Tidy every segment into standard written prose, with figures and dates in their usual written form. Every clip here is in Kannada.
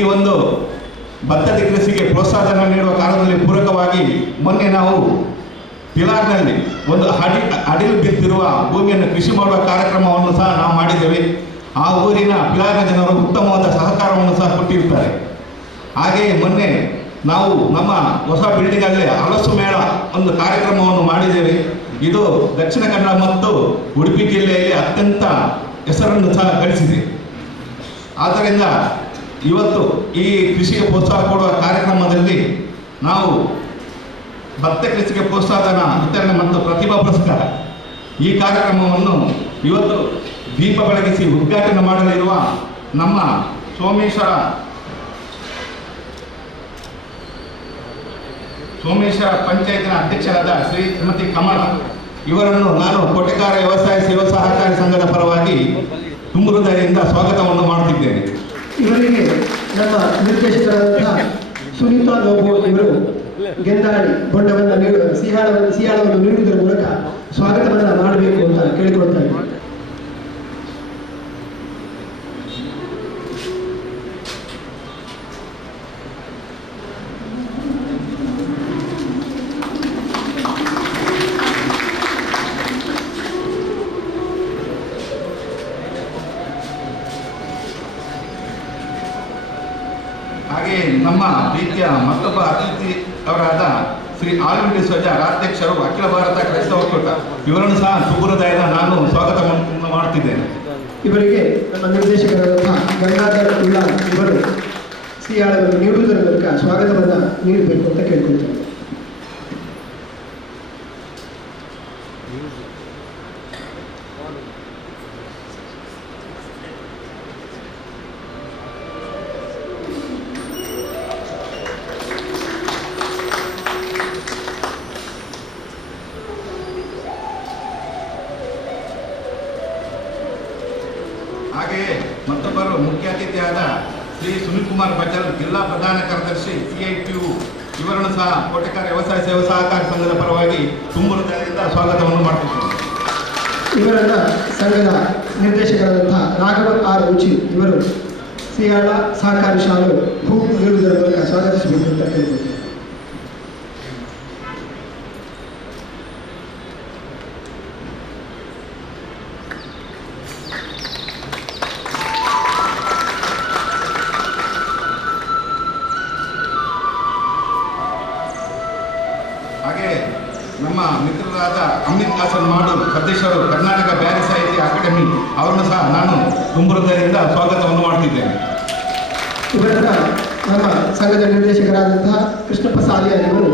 ಈ ಒಂದು ಭತ್ತದ ಕೃಷಿಗೆ ಪ್ರೋತ್ಸಾಹನ ನೀಡುವ ಕಾರಣದಲ್ಲಿ ಪೂರಕವಾಗಿ ಮೊನ್ನೆ ನಾವು ಪಿಲಾರ್ನಲ್ಲಿ ಒಂದು ಅಡಿಲು ಬಿದ್ದಿರುವ ಭೂಮಿಯನ್ನು ಕೃಷಿ ಮಾಡುವ ಕಾರ್ಯಕ್ರಮವನ್ನು ಸಹ ನಾವು ಮಾಡಿದ್ದೇವೆ. ಆ ಊರಿನ ಪಿಲಾರ್ನ ಜನರು ಉತ್ತಮವಾದ ಸಹಕಾರವನ್ನು ಸಹ ಕೊಟ್ಟಿರುತ್ತಾರೆ. ಹಾಗೆಯೇ ಮೊನ್ನೆ ನಾವು ನಮ್ಮ ಹೊಸ ಬಿಲ್ಡಿಂಗಲ್ಲಿ ಹಲಸು ಮೇಳ ಒಂದು ಕಾರ್ಯಕ್ರಮವನ್ನು ಮಾಡಿದ್ದೇವೆ. ಇದು ದಕ್ಷಿಣ ಕನ್ನಡ ಮತ್ತು ಉಡುಪಿ ಜಿಲ್ಲೆಯಲ್ಲಿ ಅತ್ಯಂತ ಹೆಸರನ್ನು ಸಹ ಗಳಿಸಿದೆ. ಆದ್ದರಿಂದ ಇವತ್ತು ಈ ಕೃಷಿಗೆ ಪ್ರೋತ್ಸಾಹ ಕೊಡುವ ಕಾರ್ಯಕ್ರಮದಲ್ಲಿ ನಾವು ಭತ್ತ ಕೃಷಿಗೆ ಪ್ರೋತ್ಸಾಹಧನ ವಿತರಣೆ ಮತ್ತು ಪ್ರತಿಭಾ ಪುರಸ್ಕಾರ ಈ ಕಾರ್ಯಕ್ರಮವನ್ನು ಇವತ್ತು ದೀಪ ಬೆಳಗಿಸಿ ಉದ್ಘಾಟನೆ ಮಾಡಲಿರುವ ನಮ್ಮ ಸೋಮೇಶ್ವರ ಪಂಚಾಯತ್ನ ಅಧ್ಯಕ್ಷರಾದ ಶ್ರೀಮತಿ ಕಮಲ ಇವರನ್ನು ನಾನು ಕೋಟೆಕಾರ ವ್ಯವಸಾಯ ಸೇವಾ ಸಹಕಾರಿ ಸಂಘದ ಪರವಾಗಿ ತುಂಬ ಹೃದಯದಿಂದ ಸ್ವಾಗತವನ್ನು ಮಾಡುತ್ತಿದ್ದೇನೆ. ಇವರಿಗೆ ನಮ್ಮ ನಿರ್ದೇಶಕರಾದಂತಹ ಸುನೀತಾ ಲೋಬೋ ಇವರು ಗೆಂದಾಡಿ ಬೊಂಡವನ್ನು ನೀಡುವ ಸಿಯಾಳವನ್ನು ನೀಡುವುದರ ಮೂಲಕ ಸ್ವಾಗತವನ್ನು ಮಾಡಬೇಕು ಅಂತ ಕೇಳಿಕೊಳ್ತಾ ಇದ್ದಾರೆ. ಹಾಗೆ ನಮ್ಮ ಪ್ರೀತಿಯ ಮತ್ತೊಬ್ಬ ಅತಿಥಿ ಅವರಾದ ಶ್ರೀ ಆಲೂಟಿ ಸ್ವಜ ರಾಜ್ಯಾಧ್ಯಕ್ಷರು ಅಖಿಲ ಭಾರತ ಕ್ರೈಸ್ತ ಒಕ್ಕೂಟ ಇವರನ್ನು ಸಹ ಸುಗುರದಾಯದ ನಾನು ಸ್ವಾಗತವನ್ನು ಮಾಡುತ್ತಿದ್ದೇನೆ. ಇವರಿಗೆ ನಮ್ಮ ನಿರ್ದೇಶಕರಾದಂತಹ ಗಂಗಾಧರ್ ಉಳ್ಳಾ ಇವರು ಸಿಯಾಳವನ್ನು ನೀಡುವುದರ ಮೂಲಕ ಸ್ವಾಗತವನ್ನು ನೀಡಬೇಕು ಅಂತ ಕೇಳ್ಕೊಳ್ತಾರೆ. ಹಾಗೆಯೇ ಮತ್ತೊಬ್ಬರು ಮುಖ್ಯ ಅತಿಥಿಯಾದ ಶ್ರೀ ಸುನಿಲ್ ಕುಮಾರ್ ಬಜಲ್ ಜಿಲ್ಲಾ ಪ್ರಧಾನ ಕಾರ್ಯದರ್ಶಿ CITU ಇವರನ್ನು ಸಹ ಕೋಟೆಕಾರ ವ್ಯವಸಾಯ ಸೇವಾ ಸಹಕಾರಿ ಸಂಘದ ಪರವಾಗಿ ತುಂಬ ಹೃದಯದಿಂದ ಸ್ವಾಗತವನ್ನು ಮಾಡುತ್ತಿದ್ದೇನೆ. ಇವರನ್ನ ಸಂಘದ ನಿರ್ದೇಶಕರಾದಂತಹ ರಾಘವನ್ ಆರ್ ಉಚಿ ಇವರು ಸಿಯಾಳ ಸಹಕಾರಿ ಶಾಲೆ ಹೂ ನೀಡುವುದರ ಮೂಲಕ ಸ್ವಾಗತಿಸಬೇಕು ಅಂತ ಕೇಳಿದ್ದಾರೆ. ಹಾಗೆ ನಮ್ಮ ಮಿತ್ರರಾದ ಅಮಿತ್ ಹಾಸನ್ ಮಾಡು ಸದಸ್ಯರು ಕರ್ನಾಟಕ ಬ್ಯಾರಿ ಸಾಹಿತ್ಯ ಅಕಾಡೆಮಿ ಅವರನ್ನು ಸಹ ನಾನು ತುಂಬ ಹೃದಯದಿಂದ ಸ್ವಾಗತವನ್ನು ಮಾಡುತ್ತಿದ್ದೇನೆ. ಇವರನ್ನ ನಮ್ಮ ಸಂಘದ ನಿರ್ದೇಶಕರಾದಂತಹ ಕೃಷ್ಣಪ್ಪ ಸಾಲಿಯಾರ್ ಇವರು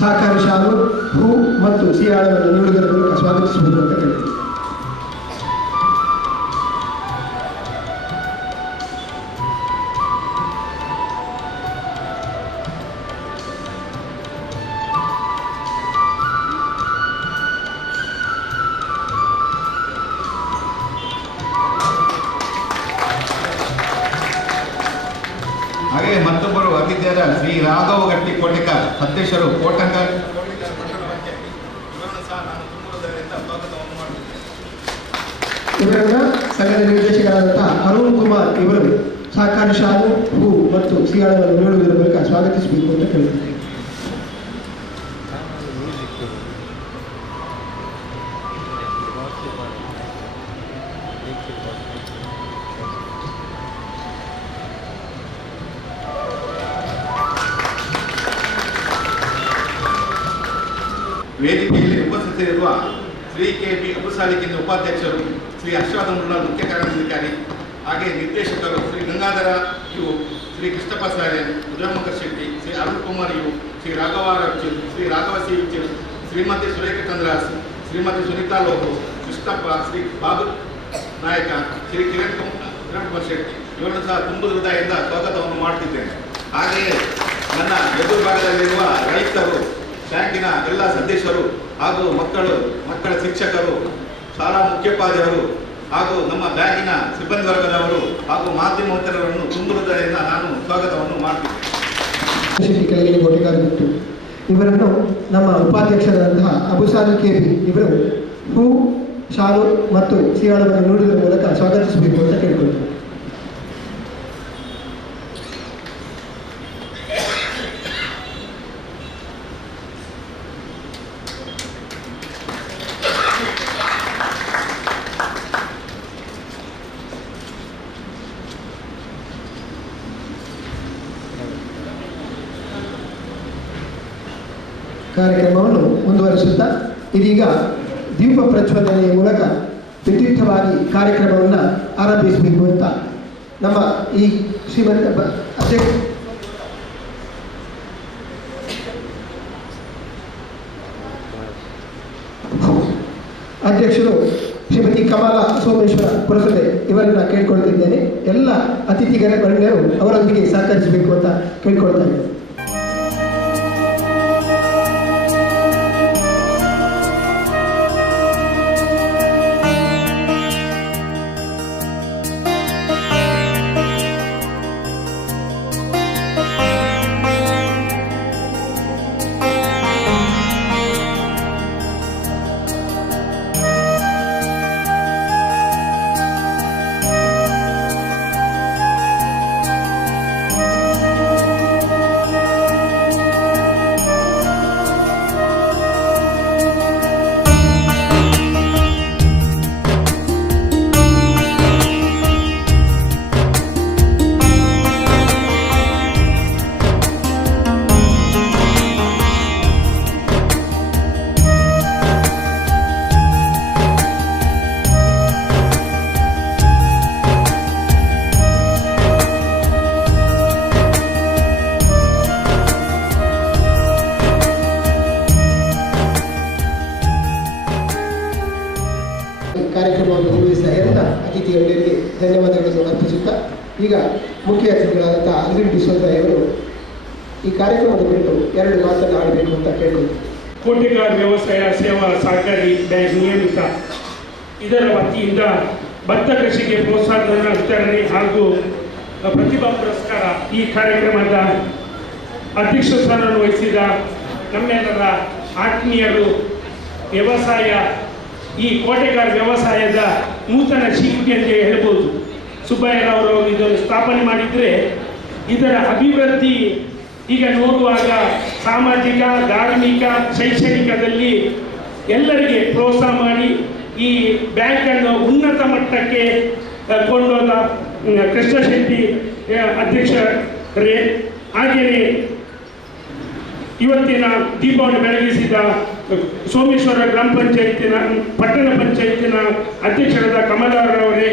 ಸಹಕಾರಿ ಶಾಲು ಹೂ ಮತ್ತು ಸಿಯಾಳವನ್ನು ನೀಡುವುದರ ಮೂಲಕ ಸ್ವಾಗತಿಸಬೇಕು ಅಂತ ಕೇಳ್ತೀವಿ. ಹಾಗೆ ಮತ್ತೊಬ್ಬರು ಅತಿಥಿಯಾದ ಶ್ರೀ ರಾಘವ ಗಟ್ಟಿ ಕೋಟೆಕಾರ ಅಧ್ಯಕ್ಷರು ಕೋಟೆಕಾರ ಇವರನ್ನು ಸಹ ನಾನು ತುಂಬ ಹೃದಯದಿಂದ ಸ್ವಾಗತವನ್ನು ಮಾಡುತ್ತಿದ್ದೇನೆ. ಇವರನ್ನ ಸಂಘದ ನಿರ್ದೇಶಕರಾದಂತಹ ಅರುಣ್ ಕುಮಾರ್ ಇವರು ಸಹಕಾರಿ ಶಾಲು ಹೂ ಮತ್ತು ಸಿಯಾಳವನ್ನು ನೀಡುವುದರ ಮೂಲಕ ಸ್ವಾಗತಿಸಬೇಕು ಅಂತ ಕೇಳ್ತೀವಿ. ವೇದಿಕೆಯಲ್ಲಿ ಉಪಸ್ಥಿತರಿರುವ ಶ್ರೀ KP ಅಬುಸಾಲಿಕಿನ ಉಪಾಧ್ಯಕ್ಷರು, ಶ್ರೀ ಹರ್ಷವರ್ಧನ್ ಮುಳ್ಳಾಲ್ ಮುಖ್ಯ ಕಾರ್ಯನಿರ್ವಹಣಾಧಿಕಾರಿ, ಹಾಗೆ ನಿರ್ದೇಶಕರು Shri Gangadhara U, Shri Krishnappa Saren, Udayamukha Shetty, Shri Arun Kumar U, Shri Raghava Rachchu, Shri Raghava C Vichchu, Shrimati Surekha Chandras, Shrimati Sunita Lohu, Krishnappa, Shri Babu Nayaka, Shri Kiran Kumar Shetty ಇವರನ್ನು ಸಹ ತುಂಬ ಹೃದಯದಿಂದ ಸ್ವಾಗತವನ್ನು ಮಾಡುತ್ತಿದ್ದೇನೆ. ಹಾಗೆಯೇ ನನ್ನ ಎದುರು ಭಾಗದಲ್ಲಿರುವ ರೈತರು, ಬ್ಯಾಂಕಿನ ಎಲ್ಲ ಸದಸ್ಯರು ಹಾಗೂ ಮಕ್ಕಳ ಶಿಕ್ಷಕರು, ಶಾಲಾ ಮುಖ್ಯೋಪಾಧ್ಯಾಯರು ಹಾಗೂ ನಮ್ಮ ಬ್ಯಾಂಕಿನ ಸಿಬ್ಬಂದಿ ವರ್ಗದವರು ಹಾಗೂ ಮಾಧ್ಯಮೋತ್ತರರನ್ನು ತುಂಬ ಹೃದಯದಿಂದ ನಾನು ಸ್ವಾಗತವನ್ನು ಮಾಡ್ತಿದ್ದೇನೆ. ಕೆಳಗಿನ ಕೋಟೆಕಾರಗಿತ್ತು ಇವರನ್ನು ನಮ್ಮ ಉಪಾಧ್ಯಕ್ಷರಾದಂತಹ ಅಬುಸಾಲಿ KP ಇವರು ಹೂ, ಶಾಲು ಮತ್ತು ಸಿಯಾಳವನ್ನು ನೀಡುವುದರ ಮೂಲಕ ಸ್ವಾಗತಿಸಬೇಕು ಅಂತ ಕೇಳಿಕೊಳ್ತಾರೆ. ಕಾರ್ಯಕ್ರಮವನ್ನು ಮುಂದುವರಿಸುತ್ತಾ ಇದೀಗ ದೀಪ ಪ್ರಜ್ವಲನೆಯ ಮೂಲಕ ವಿದ್ಯುಕ್ತವಾಗಿ ಕಾರ್ಯಕ್ರಮವನ್ನು ಆರಂಭಿಸಬೇಕು ಅಂತ ನಮ್ಮ ಈ ಶ್ರೀಮಂತ ಅಧ್ಯಕ್ಷರು ಶ್ರೀಮತಿ ಕಮಲಾ ಸೋಮೇಶ್ವರ ಪುರಸಭೆ ಇವರನ್ನ ಕೇಳ್ಕೊಳ್ತಿದ್ದೇನೆ. ಎಲ್ಲ ಅತಿಥಿಗಳ ಗಣ್ಯರು ಅವರೊಂದಿಗೆ ಸಹಕರಿಸಬೇಕು ಅಂತ ಕೇಳ್ಕೊಳ್ತಾ ಇದ್ದೇನೆ. ಕಾರ್ಯಕ್ರಮವನ್ನು ನಿರ್ವಹಿಸಿದ ಎಲ್ಲ ಅತಿಥಿಗಳಿಗೆ ಧನ್ಯವಾದಗಳನ್ನು ಅರ್ಪಿಸುತ್ತಾ ಈಗ ಮುಖ್ಯ ಅತಿಥಿಗಳಾದಂಥ ಅರವಿಂದ್ ಡಿಸೋಜ ಅವರು ಈ ಕಾರ್ಯಕ್ರಮದ ಕುರಿತು 2 ಮಾತನ್ನು ಆಡಬೇಕು ಅಂತ ಕೇಳ್ಕೊಳ್ತೀವಿ. ಕೋಟೆಗಾರ್ ವ್ಯವಸಾಯ ಸೇವಾ ಸಹಕಾರಿ ಬ್ಯಾಂಕ್ ನಿಯಮಿತ ಇದರ ವತಿಯಿಂದ ಭತ್ತ ಕೃಷಿಗೆ ಪ್ರೋತ್ಸಾಹಧನ ವಿತರಣೆ ಹಾಗೂ ಪ್ರತಿಭಾ ಪುರಸ್ಕಾರ ಈ ಕಾರ್ಯಕ್ರಮದ ಅಧ್ಯಕ್ಷ ಸ್ಥಾನವನ್ನು ವಹಿಸಿದ ನಮ್ಮೆಲ್ಲರ ಆತ್ಮೀಯರು, ವ್ಯವಸಾಯ ಈ ಕೋಟೆಗಾರ್ ವ್ಯವಸಾಯದ ನೂತನ ಶಿಲ್ಪಿ ಅಂತ ಹೇಳ್ಬೋದು. ಸುಬ್ಬಯ್ಯರವರು ಇದನ್ನು ಸ್ಥಾಪನೆ ಮಾಡಿದರೆ ಇದರ ಅಭಿವೃದ್ಧಿ ಈಗ ನೋಡುವಾಗ ಸಾಮಾಜಿಕ, ಧಾರ್ಮಿಕ, ಶೈಕ್ಷಣಿಕದಲ್ಲಿ ಎಲ್ಲರಿಗೆ ಪ್ರೋತ್ಸಾಹ ಮಾಡಿ ಈ ಬ್ಯಾಂಕನ್ನು ಉನ್ನತ ಮಟ್ಟಕ್ಕೆ ಕೊಂಡೋದ ಕೃಷ್ಣ ಶೆಟ್ಟಿ ಅಧ್ಯಕ್ಷರೇ, ಹಾಗೆಯೇ ಇವತ್ತಿನ ದೀಪವನ್ನು ಬೆಳಗಿಸಿದ ಸೋಮೇಶ್ವರ ಗ್ರಾಮ ಪಂಚಾಯತಿನ ಪಟ್ಟಣ ಪಂಚಾಯತಿನ ಅಧ್ಯಕ್ಷರಾದ ಕಮಲಾರವರೇ,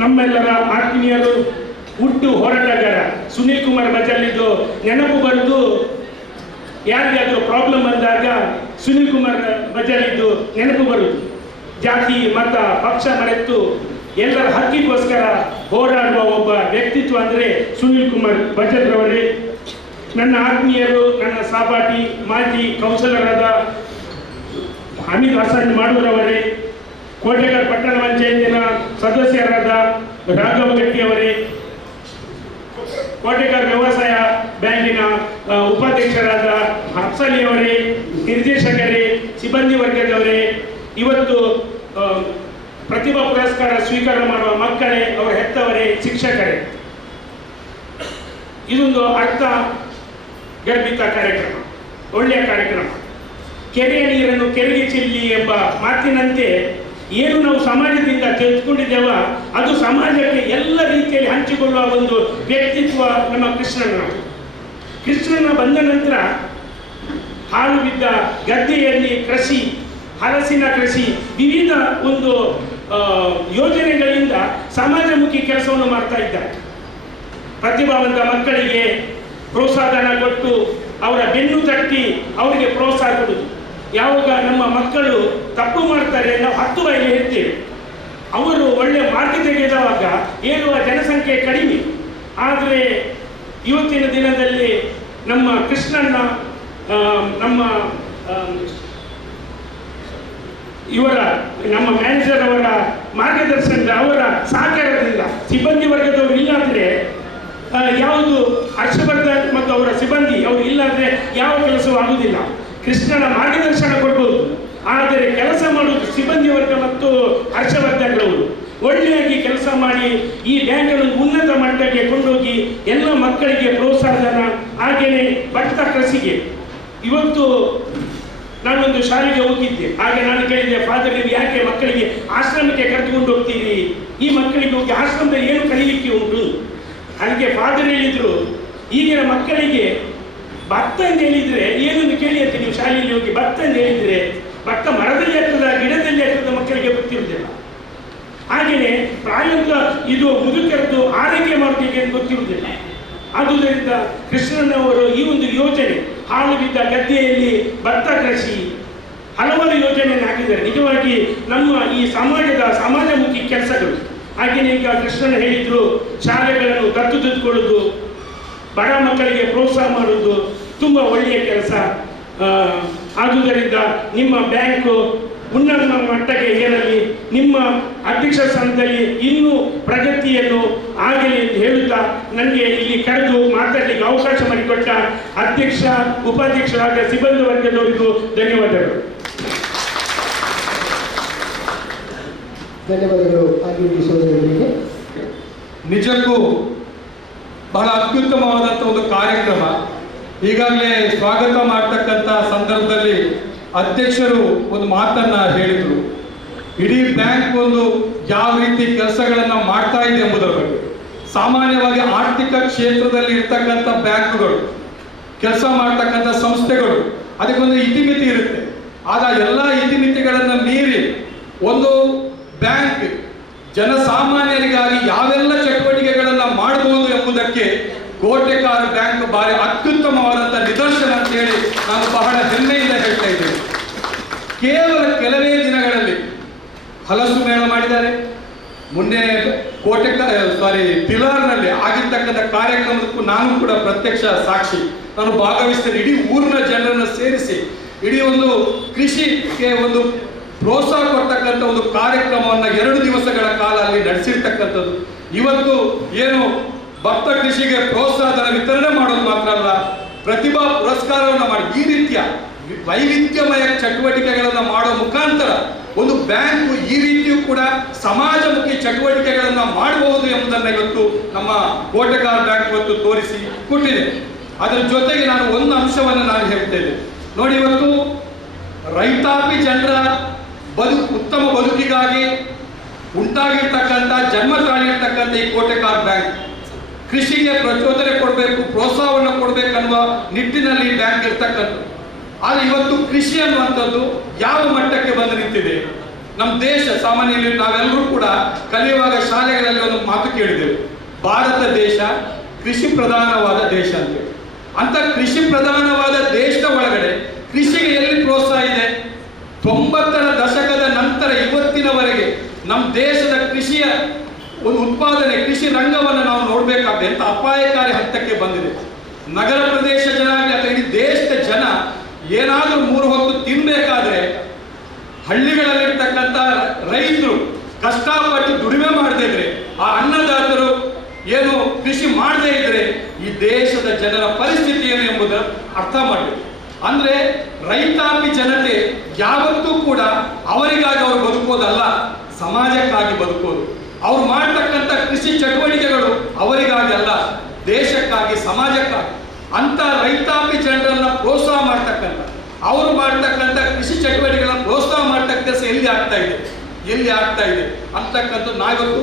ನಮ್ಮೆಲ್ಲರ ಆತ್ಮೀಯರು, ಹುಟ್ಟು ಹೋರಾಟಗಾರ ಸುನೀಲ್ ಕುಮಾರ್ ಬಜಾಲಿದ್ದು ನೆನಪು ಬರೆದು ಯಾರಿಗಾದರೂ ಪ್ರಾಬ್ಲಮ್ ಬಂದಾಗ ಸುನೀಲ್ ಕುಮಾರ್ ಬಜಾಲಿದ್ದು ನೆನಪು ಬರುವುದು. ಜಾತಿ ಮತ ಪಕ್ಷ ಮರೆತು ಎಲ್ಲರ ಹಕ್ಕಿಗೋಸ್ಕರ ಹೋರಾಡುವ ಒಬ್ಬ ವ್ಯಕ್ತಿತ್ವ ಅಂದರೆ ಸುನೀಲ್ ಕುಮಾರ್ ಬಜಾಲ್ರವರೇ. ನನ್ನ ಆತ್ಮೀಯರು, ನನ್ನ ಸಹಪಾಠಿ ಮಾಜಿ ಕೌನ್ಸಿಲರಾದ ಹಮೀದ್ ಹಸನ್ ಮಾಡೂರವರೇ, ಕೋಟೆಗಾರ್ ಪಟ್ಟಣ ಪಂಚಾಯತಿನ ಸದಸ್ಯರಾದ ರಾಘವ ಗಟ್ಟಿಯವರೇ, ಕೋಟೆಗಾರ್ ವ್ಯವಸಾಯ ಬ್ಯಾಂಕಿನ ಉಪಾಧ್ಯಕ್ಷರಾದ ಅಫ್ಸಲಿಯವರೇ, ನಿರ್ದೇಶಕರೇ, ಸಿಬ್ಬಂದಿ ವರ್ಗದವರೇ, ಇವತ್ತು ಪ್ರತಿಭಾ ಪುರಸ್ಕಾರ ಸ್ವೀಕಾರ ಮಾಡುವ ಮಕ್ಕಳೇ, ಅವರ ಹೆತ್ತವರೇ, ಶಿಕ್ಷಕರೇ, ಇದೊಂದು ಅರ್ಥ ಗರ್ಭಿತ ಕಾರ್ಯಕ್ರಮ, ಒಳ್ಳೆಯ ಕಾರ್ಯಕ್ರಮ. ಕೆರೆಯ ನೀರನ್ನು ಕೆರೆಗೆ ಚೆಲ್ಲಿ ಎಂಬ ಮಾತಿನಂತೆ ಏನು ನಾವು ಸಮಾಜದಿಂದ ತೆಗೆದುಕೊಂಡಿದ್ದೇವ ಅದು ಸಮಾಜಕ್ಕೆ ಎಲ್ಲ ರೀತಿಯಲ್ಲಿ ಹಂಚಿಕೊಳ್ಳುವ ಒಂದು ವ್ಯಕ್ತಿತ್ವ ನಮ್ಮ ಕೃಷ್ಣನ ಬಂದ ನಂತರ ಹಾಳು ಬಿದ್ದ ಗದ್ದೆಯಲ್ಲಿ ಕೃಷಿ, ಹಲಸಿನ ಕೃಷಿ, ವಿವಿಧ ಒಂದು ಯೋಜನೆಗಳಿಂದ ಸಮಾಜಮುಖಿ ಕೆಲಸವನ್ನು ಮಾಡ್ತಾ ಇದ್ದಾರೆ. ಪ್ರತಿಭಾವಂತ ಮಕ್ಕಳಿಗೆ ಪ್ರೋತ್ಸಾಹಧನ ಕೊಟ್ಟು ಅವರ ಬೆನ್ನು ತಟ್ಟಿ ಅವರಿಗೆ ಪ್ರೋತ್ಸಾಹ ಕೊಡುವುದು. ಯಾವಾಗ ನಮ್ಮ ಮಕ್ಕಳು ತಪ್ಪು ಮಾಡ್ತಾರೆ ನಾವು 10 ಬಾರಿ ಹೇಳ್ತೇವೆ, ಅವರು ಒಳ್ಳೆ ಮಾರ್ಗ ತೆಗೆದವಾಗ ಹೇಳುವ ಜನಸಂಖ್ಯೆ ಕಡಿಮೆ. ಆದರೆ ಇವತ್ತಿನ ದಿನದಲ್ಲಿ ನಮ್ಮ ಕೃಷ್ಣನ ನಮ್ಮ ಮ್ಯಾನೇಜರ್ ಅವರ ಮಾರ್ಗದರ್ಶನದ, ಅವರ ಸಹಕಾರದಿಂದ ಸಿಬ್ಬಂದಿ ವರ್ಗದವರು ಇಲ್ಲಾಂದರೆ ಯಾವುದು ಹರ್ಷವರ್ಧನ್ ಮತ್ತು ಅವರ ಸಿಬ್ಬಂದಿ ಅವರು ಇಲ್ಲಾಂದರೆ ಯಾವ ಕೆಲಸವೂ ಆಗುವುದಿಲ್ಲ. ಕೃಷ್ಣನ ಮಾರ್ಗದರ್ಶನ ಕೊಡ್ಬೋದು, ಆದರೆ ಕೆಲಸ ಮಾಡುವುದು ಸಿಬ್ಬಂದಿ ವರ್ಗ ಮತ್ತು ಹರ್ಷವರ್ಧನ್ ರವರು ಒಳ್ಳೆಯಾಗಿ ಕೆಲಸ ಮಾಡಿ ಈ ಬ್ಯಾಂಕನ್ನು ಉನ್ನತ ಮಟ್ಟಕ್ಕೆ ಕೊಂಡೋಗಿ ಎಲ್ಲ ಮಕ್ಕಳಿಗೆ ಪ್ರೋತ್ಸಾಹಧನ, ಹಾಗೆಯೇ ಭತ್ತ ಕೃಷಿಗೆ. ಇವತ್ತು ನಾನೊಂದು ಶಾಲೆಗೆ ಹೋಗಿದ್ದೆ, ಹಾಗೆ ನಾನು ಕೇಳಿದೆ, ಫಾದರ್ ನೀವು ಯಾಕೆ ಮಕ್ಕಳಿಗೆ ಆಶ್ರಮಕ್ಕೆ ಕರೆದುಕೊಂಡು ಹೋಗ್ತೀರಿ, ಈ ಮಕ್ಕಳಿಗೆ ಹೋಗಿ ಆಶ್ರಮದಲ್ಲಿ ಏನು ಕಲಿಲಿಕ್ಕೆ ಉಂಟು? ಅದಕ್ಕೆ ಫಾದರ್ ಹೇಳಿದ್ರು, ಈಗಿನ ಮಕ್ಕಳಿಗೆ ಭತ್ತ ಅಂತ ಹೇಳಿದ್ರೆ ಏನನ್ನು ಕೇಳಿ ಅಂತ ನೀವು ಶಾಲೆಯಲ್ಲಿ ಹೋಗಿ ಭತ್ತ ಅಂತ ಹೇಳಿದ್ರೆ ಭತ್ತ ಮರದಲ್ಲಿ ಆಗ್ತದ ಗಿಡದಲ್ಲಿ ಆಗ್ತದ ಮಕ್ಕಳಿಗೆ ಗೊತ್ತಿರುವುದಿಲ್ಲ. ಹಾಗೆಯೇ ಪ್ರಾಯೋಗಿಕ ಇದು ಮುದುಕರದ್ದು ಆರೈಕೆ ಮಾಡೋದಕ್ಕೆ ಏನು ಗೊತ್ತಿರುವುದಿಲ್ಲ. ಆದುದರಿಂದ ಕೃಷ್ಣನವರು ಈ ಒಂದು ಯೋಜನೆ ಹಾಳು ಬಿದ್ದ ಗದ್ದೆಯಲ್ಲಿ ಭತ್ತ ಕೃಷಿ ಹಲವಾರು ಯೋಜನೆಯನ್ನು ಹಾಕಿದ್ದಾರೆ. ನಿಜವಾಗಿ ನಮ್ಮ ಈ ಸಮಾಜಮುಖಿ ಕೆಲಸಗಳು. ಹಾಗೆಯೇ ಈಗ ಕೃಷ್ಣನ ಹೇಳಿದ್ರು ಶಾಲೆಗಳನ್ನು ದತ್ತು ತೆಗೆದುಕೊಳ್ಳುವುದು, ಬಡ ಮಕ್ಕಳಿಗೆ ಪ್ರೋತ್ಸಾಹ ಮಾಡುವುದು ತುಂಬ ಒಳ್ಳೆಯ ಕೆಲಸ. ಆದುದರಿಂದ ನಿಮ್ಮ ಬ್ಯಾಂಕು ಉನ್ನತ ಮಟ್ಟಕ್ಕೆ ಏರಲಿ, ನಿಮ್ಮ ಅಧ್ಯಕ್ಷ ಸ್ಥಾನದಲ್ಲಿ ಇನ್ನೂ ಪ್ರಗತಿಯನ್ನು ಆಗಲಿ ಎಂದು ಹೇಳುತ್ತಾ ನನಗೆ ಇಲ್ಲಿ ಕರೆದು ಮಾತಾಡಲಿಕ್ಕೆ ಅವಕಾಶ ಮಾಡಿಕೊಟ್ಟ ಅಧ್ಯಕ್ಷ ಉಪಾಧ್ಯಕ್ಷರಾದ ಸಿಬ್ಬಂದಿ ವರ್ಗದವರಿಗೂ ಧನ್ಯವಾದಗಳು. ಧನ್ಯವಾದಗಳು ಆಗಿರುವುದು ಸಹೋದರರಿಗೆ. ನಿಜಕ್ಕೂ ಬಹಳ ಅತ್ಯುತ್ತಮವಾದಂಥ ಒಂದು ಕಾರ್ಯಕ್ರಮ. ಈಗಾಗಲೇ ಸ್ವಾಗತ ಮಾಡ್ತಕ್ಕಂಥ ಸಂದರ್ಭದಲ್ಲಿ ಅಧ್ಯಕ್ಷರು ಒಂದು ಮಾತನ್ನ ಹೇಳಿದರು. ಇಡೀ ಬ್ಯಾಂಕ್ ಒಂದು ಯಾವ ರೀತಿ ಕೆಲಸಗಳನ್ನು ಮಾಡ್ತಾ ಇದೆ ಎಂಬುದರ ಬಗ್ಗೆ. ಸಾಮಾನ್ಯವಾಗಿ ಆರ್ಥಿಕ ಕ್ಷೇತ್ರದಲ್ಲಿ ಇರ್ತಕ್ಕಂಥ ಬ್ಯಾಂಕುಗಳು, ಕೆಲಸ ಮಾಡ್ತಕ್ಕಂಥ ಸಂಸ್ಥೆಗಳು, ಅದಕ್ಕೊಂದು ಇತಿಮಿತಿ ಇರುತ್ತೆ. ಆದ ಎಲ್ಲ ಇತಿಮಿತಿಗಳನ್ನು ಮೀರಿ ಒಂದು ಬ್ಯಾಂಕ್ ಜನಸಾಮಾನ್ಯರಿಗಾಗಿ ಯಾವೆಲ್ಲ ಚಟುವಟಿಕೆಗಳನ್ನು ಮಾಡಬಹುದು ಎಂಬುದಕ್ಕೆ ಕೋಟೆಕಾರ ಬ್ಯಾಂಕ್ ಬಾರಿ ಅತ್ಯುತ್ತಮವಾದಂಥ ನಿದರ್ಶನ ಅಂತ ಹೇಳಿ ನಾನು ಬಹಳ ಹೆಮ್ಮೆಯಿಂದ ಹೇಳ್ತಾ ಇದ್ದೇನೆ. ಕೇವಲ ಕೆಲವೇ ದಿನಗಳಲ್ಲಿ ಹಲಸು ಮೇಳ ಮಾಡಿದ್ದಾರೆ. ಮೊನ್ನೆ ಪಿಲಾರ್ನಲ್ಲಿ ಆಗಿರ್ತಕ್ಕಂಥ ಕಾರ್ಯಕ್ರಮಕ್ಕೂ ನಾನು ಕೂಡ ಪ್ರತ್ಯಕ್ಷ ಸಾಕ್ಷಿ. ನಾನು ಭಾಗವಹಿಸ್ತೇನೆ. ಇಡೀ ಊರಿನ ಜನರನ್ನು ಸೇರಿಸಿ ಇಡೀ ಒಂದು ಕೃಷಿಗೆ ಒಂದು ಪ್ರೋತ್ಸಾಹ ಕೊಡ್ತಕ್ಕಂಥ ಒಂದು ಕಾರ್ಯಕ್ರಮವನ್ನು 2 ದಿವಸಗಳ ಕಾಲ ಅಲ್ಲಿ ನಡೆಸಿರ್ತಕ್ಕಂಥದ್ದು. ಇವತ್ತು ಏನು ಭತ್ತ ಕೃಷಿಗೆ ಪ್ರೋತ್ಸಾಹಧನ ವಿತರಣೆ ಮಾಡೋದು ಮಾತ್ರ ಅಲ್ಲ, ಪ್ರತಿಭಾ ಪುರಸ್ಕಾರವನ್ನು ಮಾಡಿ ಈ ರೀತಿಯ ವೈವಿಧ್ಯಮಯ ಚಟುವಟಿಕೆಗಳನ್ನು ಮಾಡೋ ಮುಖಾಂತರ ಒಂದು ಬ್ಯಾಂಕು ಈ ರೀತಿಯೂ ಕೂಡ ಸಮಾಜಮುಖಿ ಚಟುವಟಿಕೆಗಳನ್ನು ಮಾಡಬಹುದು ಎಂಬುದನ್ನು ಇವತ್ತು ನಮ್ಮ ಕೋಟೆಕಾರ ಬ್ಯಾಂಕ್ ಇವತ್ತು ತೋರಿಸಿ ಕೊಟ್ಟಿದೆ. ಅದರ ಜೊತೆಗೆ ನಾನು ಒಂದು ಅಂಶವನ್ನು ನಾನು ಹೇಳ್ತೇನೆ ನೋಡಿ. ಇವತ್ತು ರೈತಾಪಿ ಜನರ ಉತ್ತಮ ಬದುಕಿಗಾಗಿ ಉಂಟಾಗಿರ್ತಕ್ಕಂಥ ಜನ್ಮ ತಾಳಿರ್ತಕ್ಕಂಥ ಈ ಕೋಟೆಕಾರ ಬ್ಯಾಂಕ್ ಕೃಷಿಗೆ ಪ್ರಚೋದನೆ ಕೊಡಬೇಕು, ಪ್ರೋತ್ಸಾಹವನ್ನು ಕೊಡಬೇಕನ್ನುವ ನಿಟ್ಟಿನಲ್ಲಿ ಬ್ಯಾಂಕ್ ಇರ್ತಕ್ಕಂಥ. ಆದರೆ ಇವತ್ತು ಕೃಷಿ ಅನ್ನುವಂಥದ್ದು ಯಾವ ಮಟ್ಟಕ್ಕೆ ಬಂದು ನಿಂತಿದೆ? ನಮ್ಮ ದೇಶ ಸಾಮಾನ್ಯವಾಗಿ ನಾವೆಲ್ಲರೂ ಕೂಡ ಕಲಿಯುವಾಗ ಶಾಲೆಗಳಲ್ಲಿ ಒಂದು ಮಾತು ಕೇಳಿದೆವು, ಭಾರತ ದೇಶ ಕೃಷಿ ಪ್ರಧಾನವಾದ ದೇಶ ಅಂತೇಳಿ. ಅಂತ ಕೃಷಿ ಪ್ರಧಾನವಾದ ದೇಶದ ಒಳಗಡೆ ಕೃಷಿಗೆ ಎಲ್ಲಿ ಪ್ರೋತ್ಸಾಹ ಇದೆ? 90ರ ದಶಕದ ನಂತರ ಇವತ್ತಿನವರೆಗೆ ನಮ್ಮ ದೇಶದ ಕೃಷಿಯ ಒಂದು ಉತ್ಪಾದನೆ, ಕೃಷಿ ರಂಗವನ್ನು ನಾವು ನೋಡಬೇಕಾದ್ರೆ ಎಂತ ಅಪಾಯಕಾರಿ ಹಂತಕ್ಕೆ ಬಂದಿದೆ. ನಗರ ಪ್ರದೇಶ ಜನ ಅಥವಾ ಇಡೀ ದೇಶದ ಜನ ಏನಾದರೂ 3 ಹೊತ್ತು ತಿನ್ಬೇಕಾದ್ರೆ ಹಳ್ಳಿಗಳಲ್ಲಿರ್ತಕ್ಕಂಥ ರೈತರು ಕಷ್ಟಪಟ್ಟು ದುಡಿಮೆ ಮಾಡದೇ ಇದ್ರೆ, ಆ ಅನ್ನದಾತರು ಏನು ಕೃಷಿ ಮಾಡದೇ ಇದ್ರೆ ಈ ದೇಶದ ಜನರ ಪರಿಸ್ಥಿತಿ ಏನು ಎಂಬುದನ್ನು ಅರ್ಥ ಮಾಡಬೇಕು. ಅಂದ್ರೆ ರೈತಾಪಿ ಜನತೆ ಯಾವತ್ತೂ ಕೂಡ ಅವರಿಗಾಗಿ ಅವರು ಬದುಕೋದಲ್ಲ, ಸಮಾಜಕ್ಕಾಗಿ ಬದುಕೋದು. ಅವ್ರು ಮಾಡ್ತಕ್ಕಂಥ ಕೃಷಿ ಚಟುವಟಿಕೆಗಳು ಅವರಿಗಾಗಿ ಅಲ್ಲ, ದೇಶಕ್ಕಾಗಿ, ಸಮಾಜಕ್ಕಾಗಿ. ಅಂತ ರೈತಾಪಿ ಜನರನ್ನ ಪ್ರೋತ್ಸಾಹ ಮಾಡ್ತಕ್ಕಂಥ, ಅವರು ಮಾಡ್ತಕ್ಕಂಥ ಕೃಷಿ ಚಟುವಟಿಕೆಗಳನ್ನ ಪ್ರೋತ್ಸಾಹ ಮಾಡ್ತಕ್ಕ ಕೆಲಸ ಎಲ್ಲಿ ಆಗ್ತಾ ಇದೆ ಅಂತಕ್ಕಂಥದ್ದು ನಾವಿವತ್ತು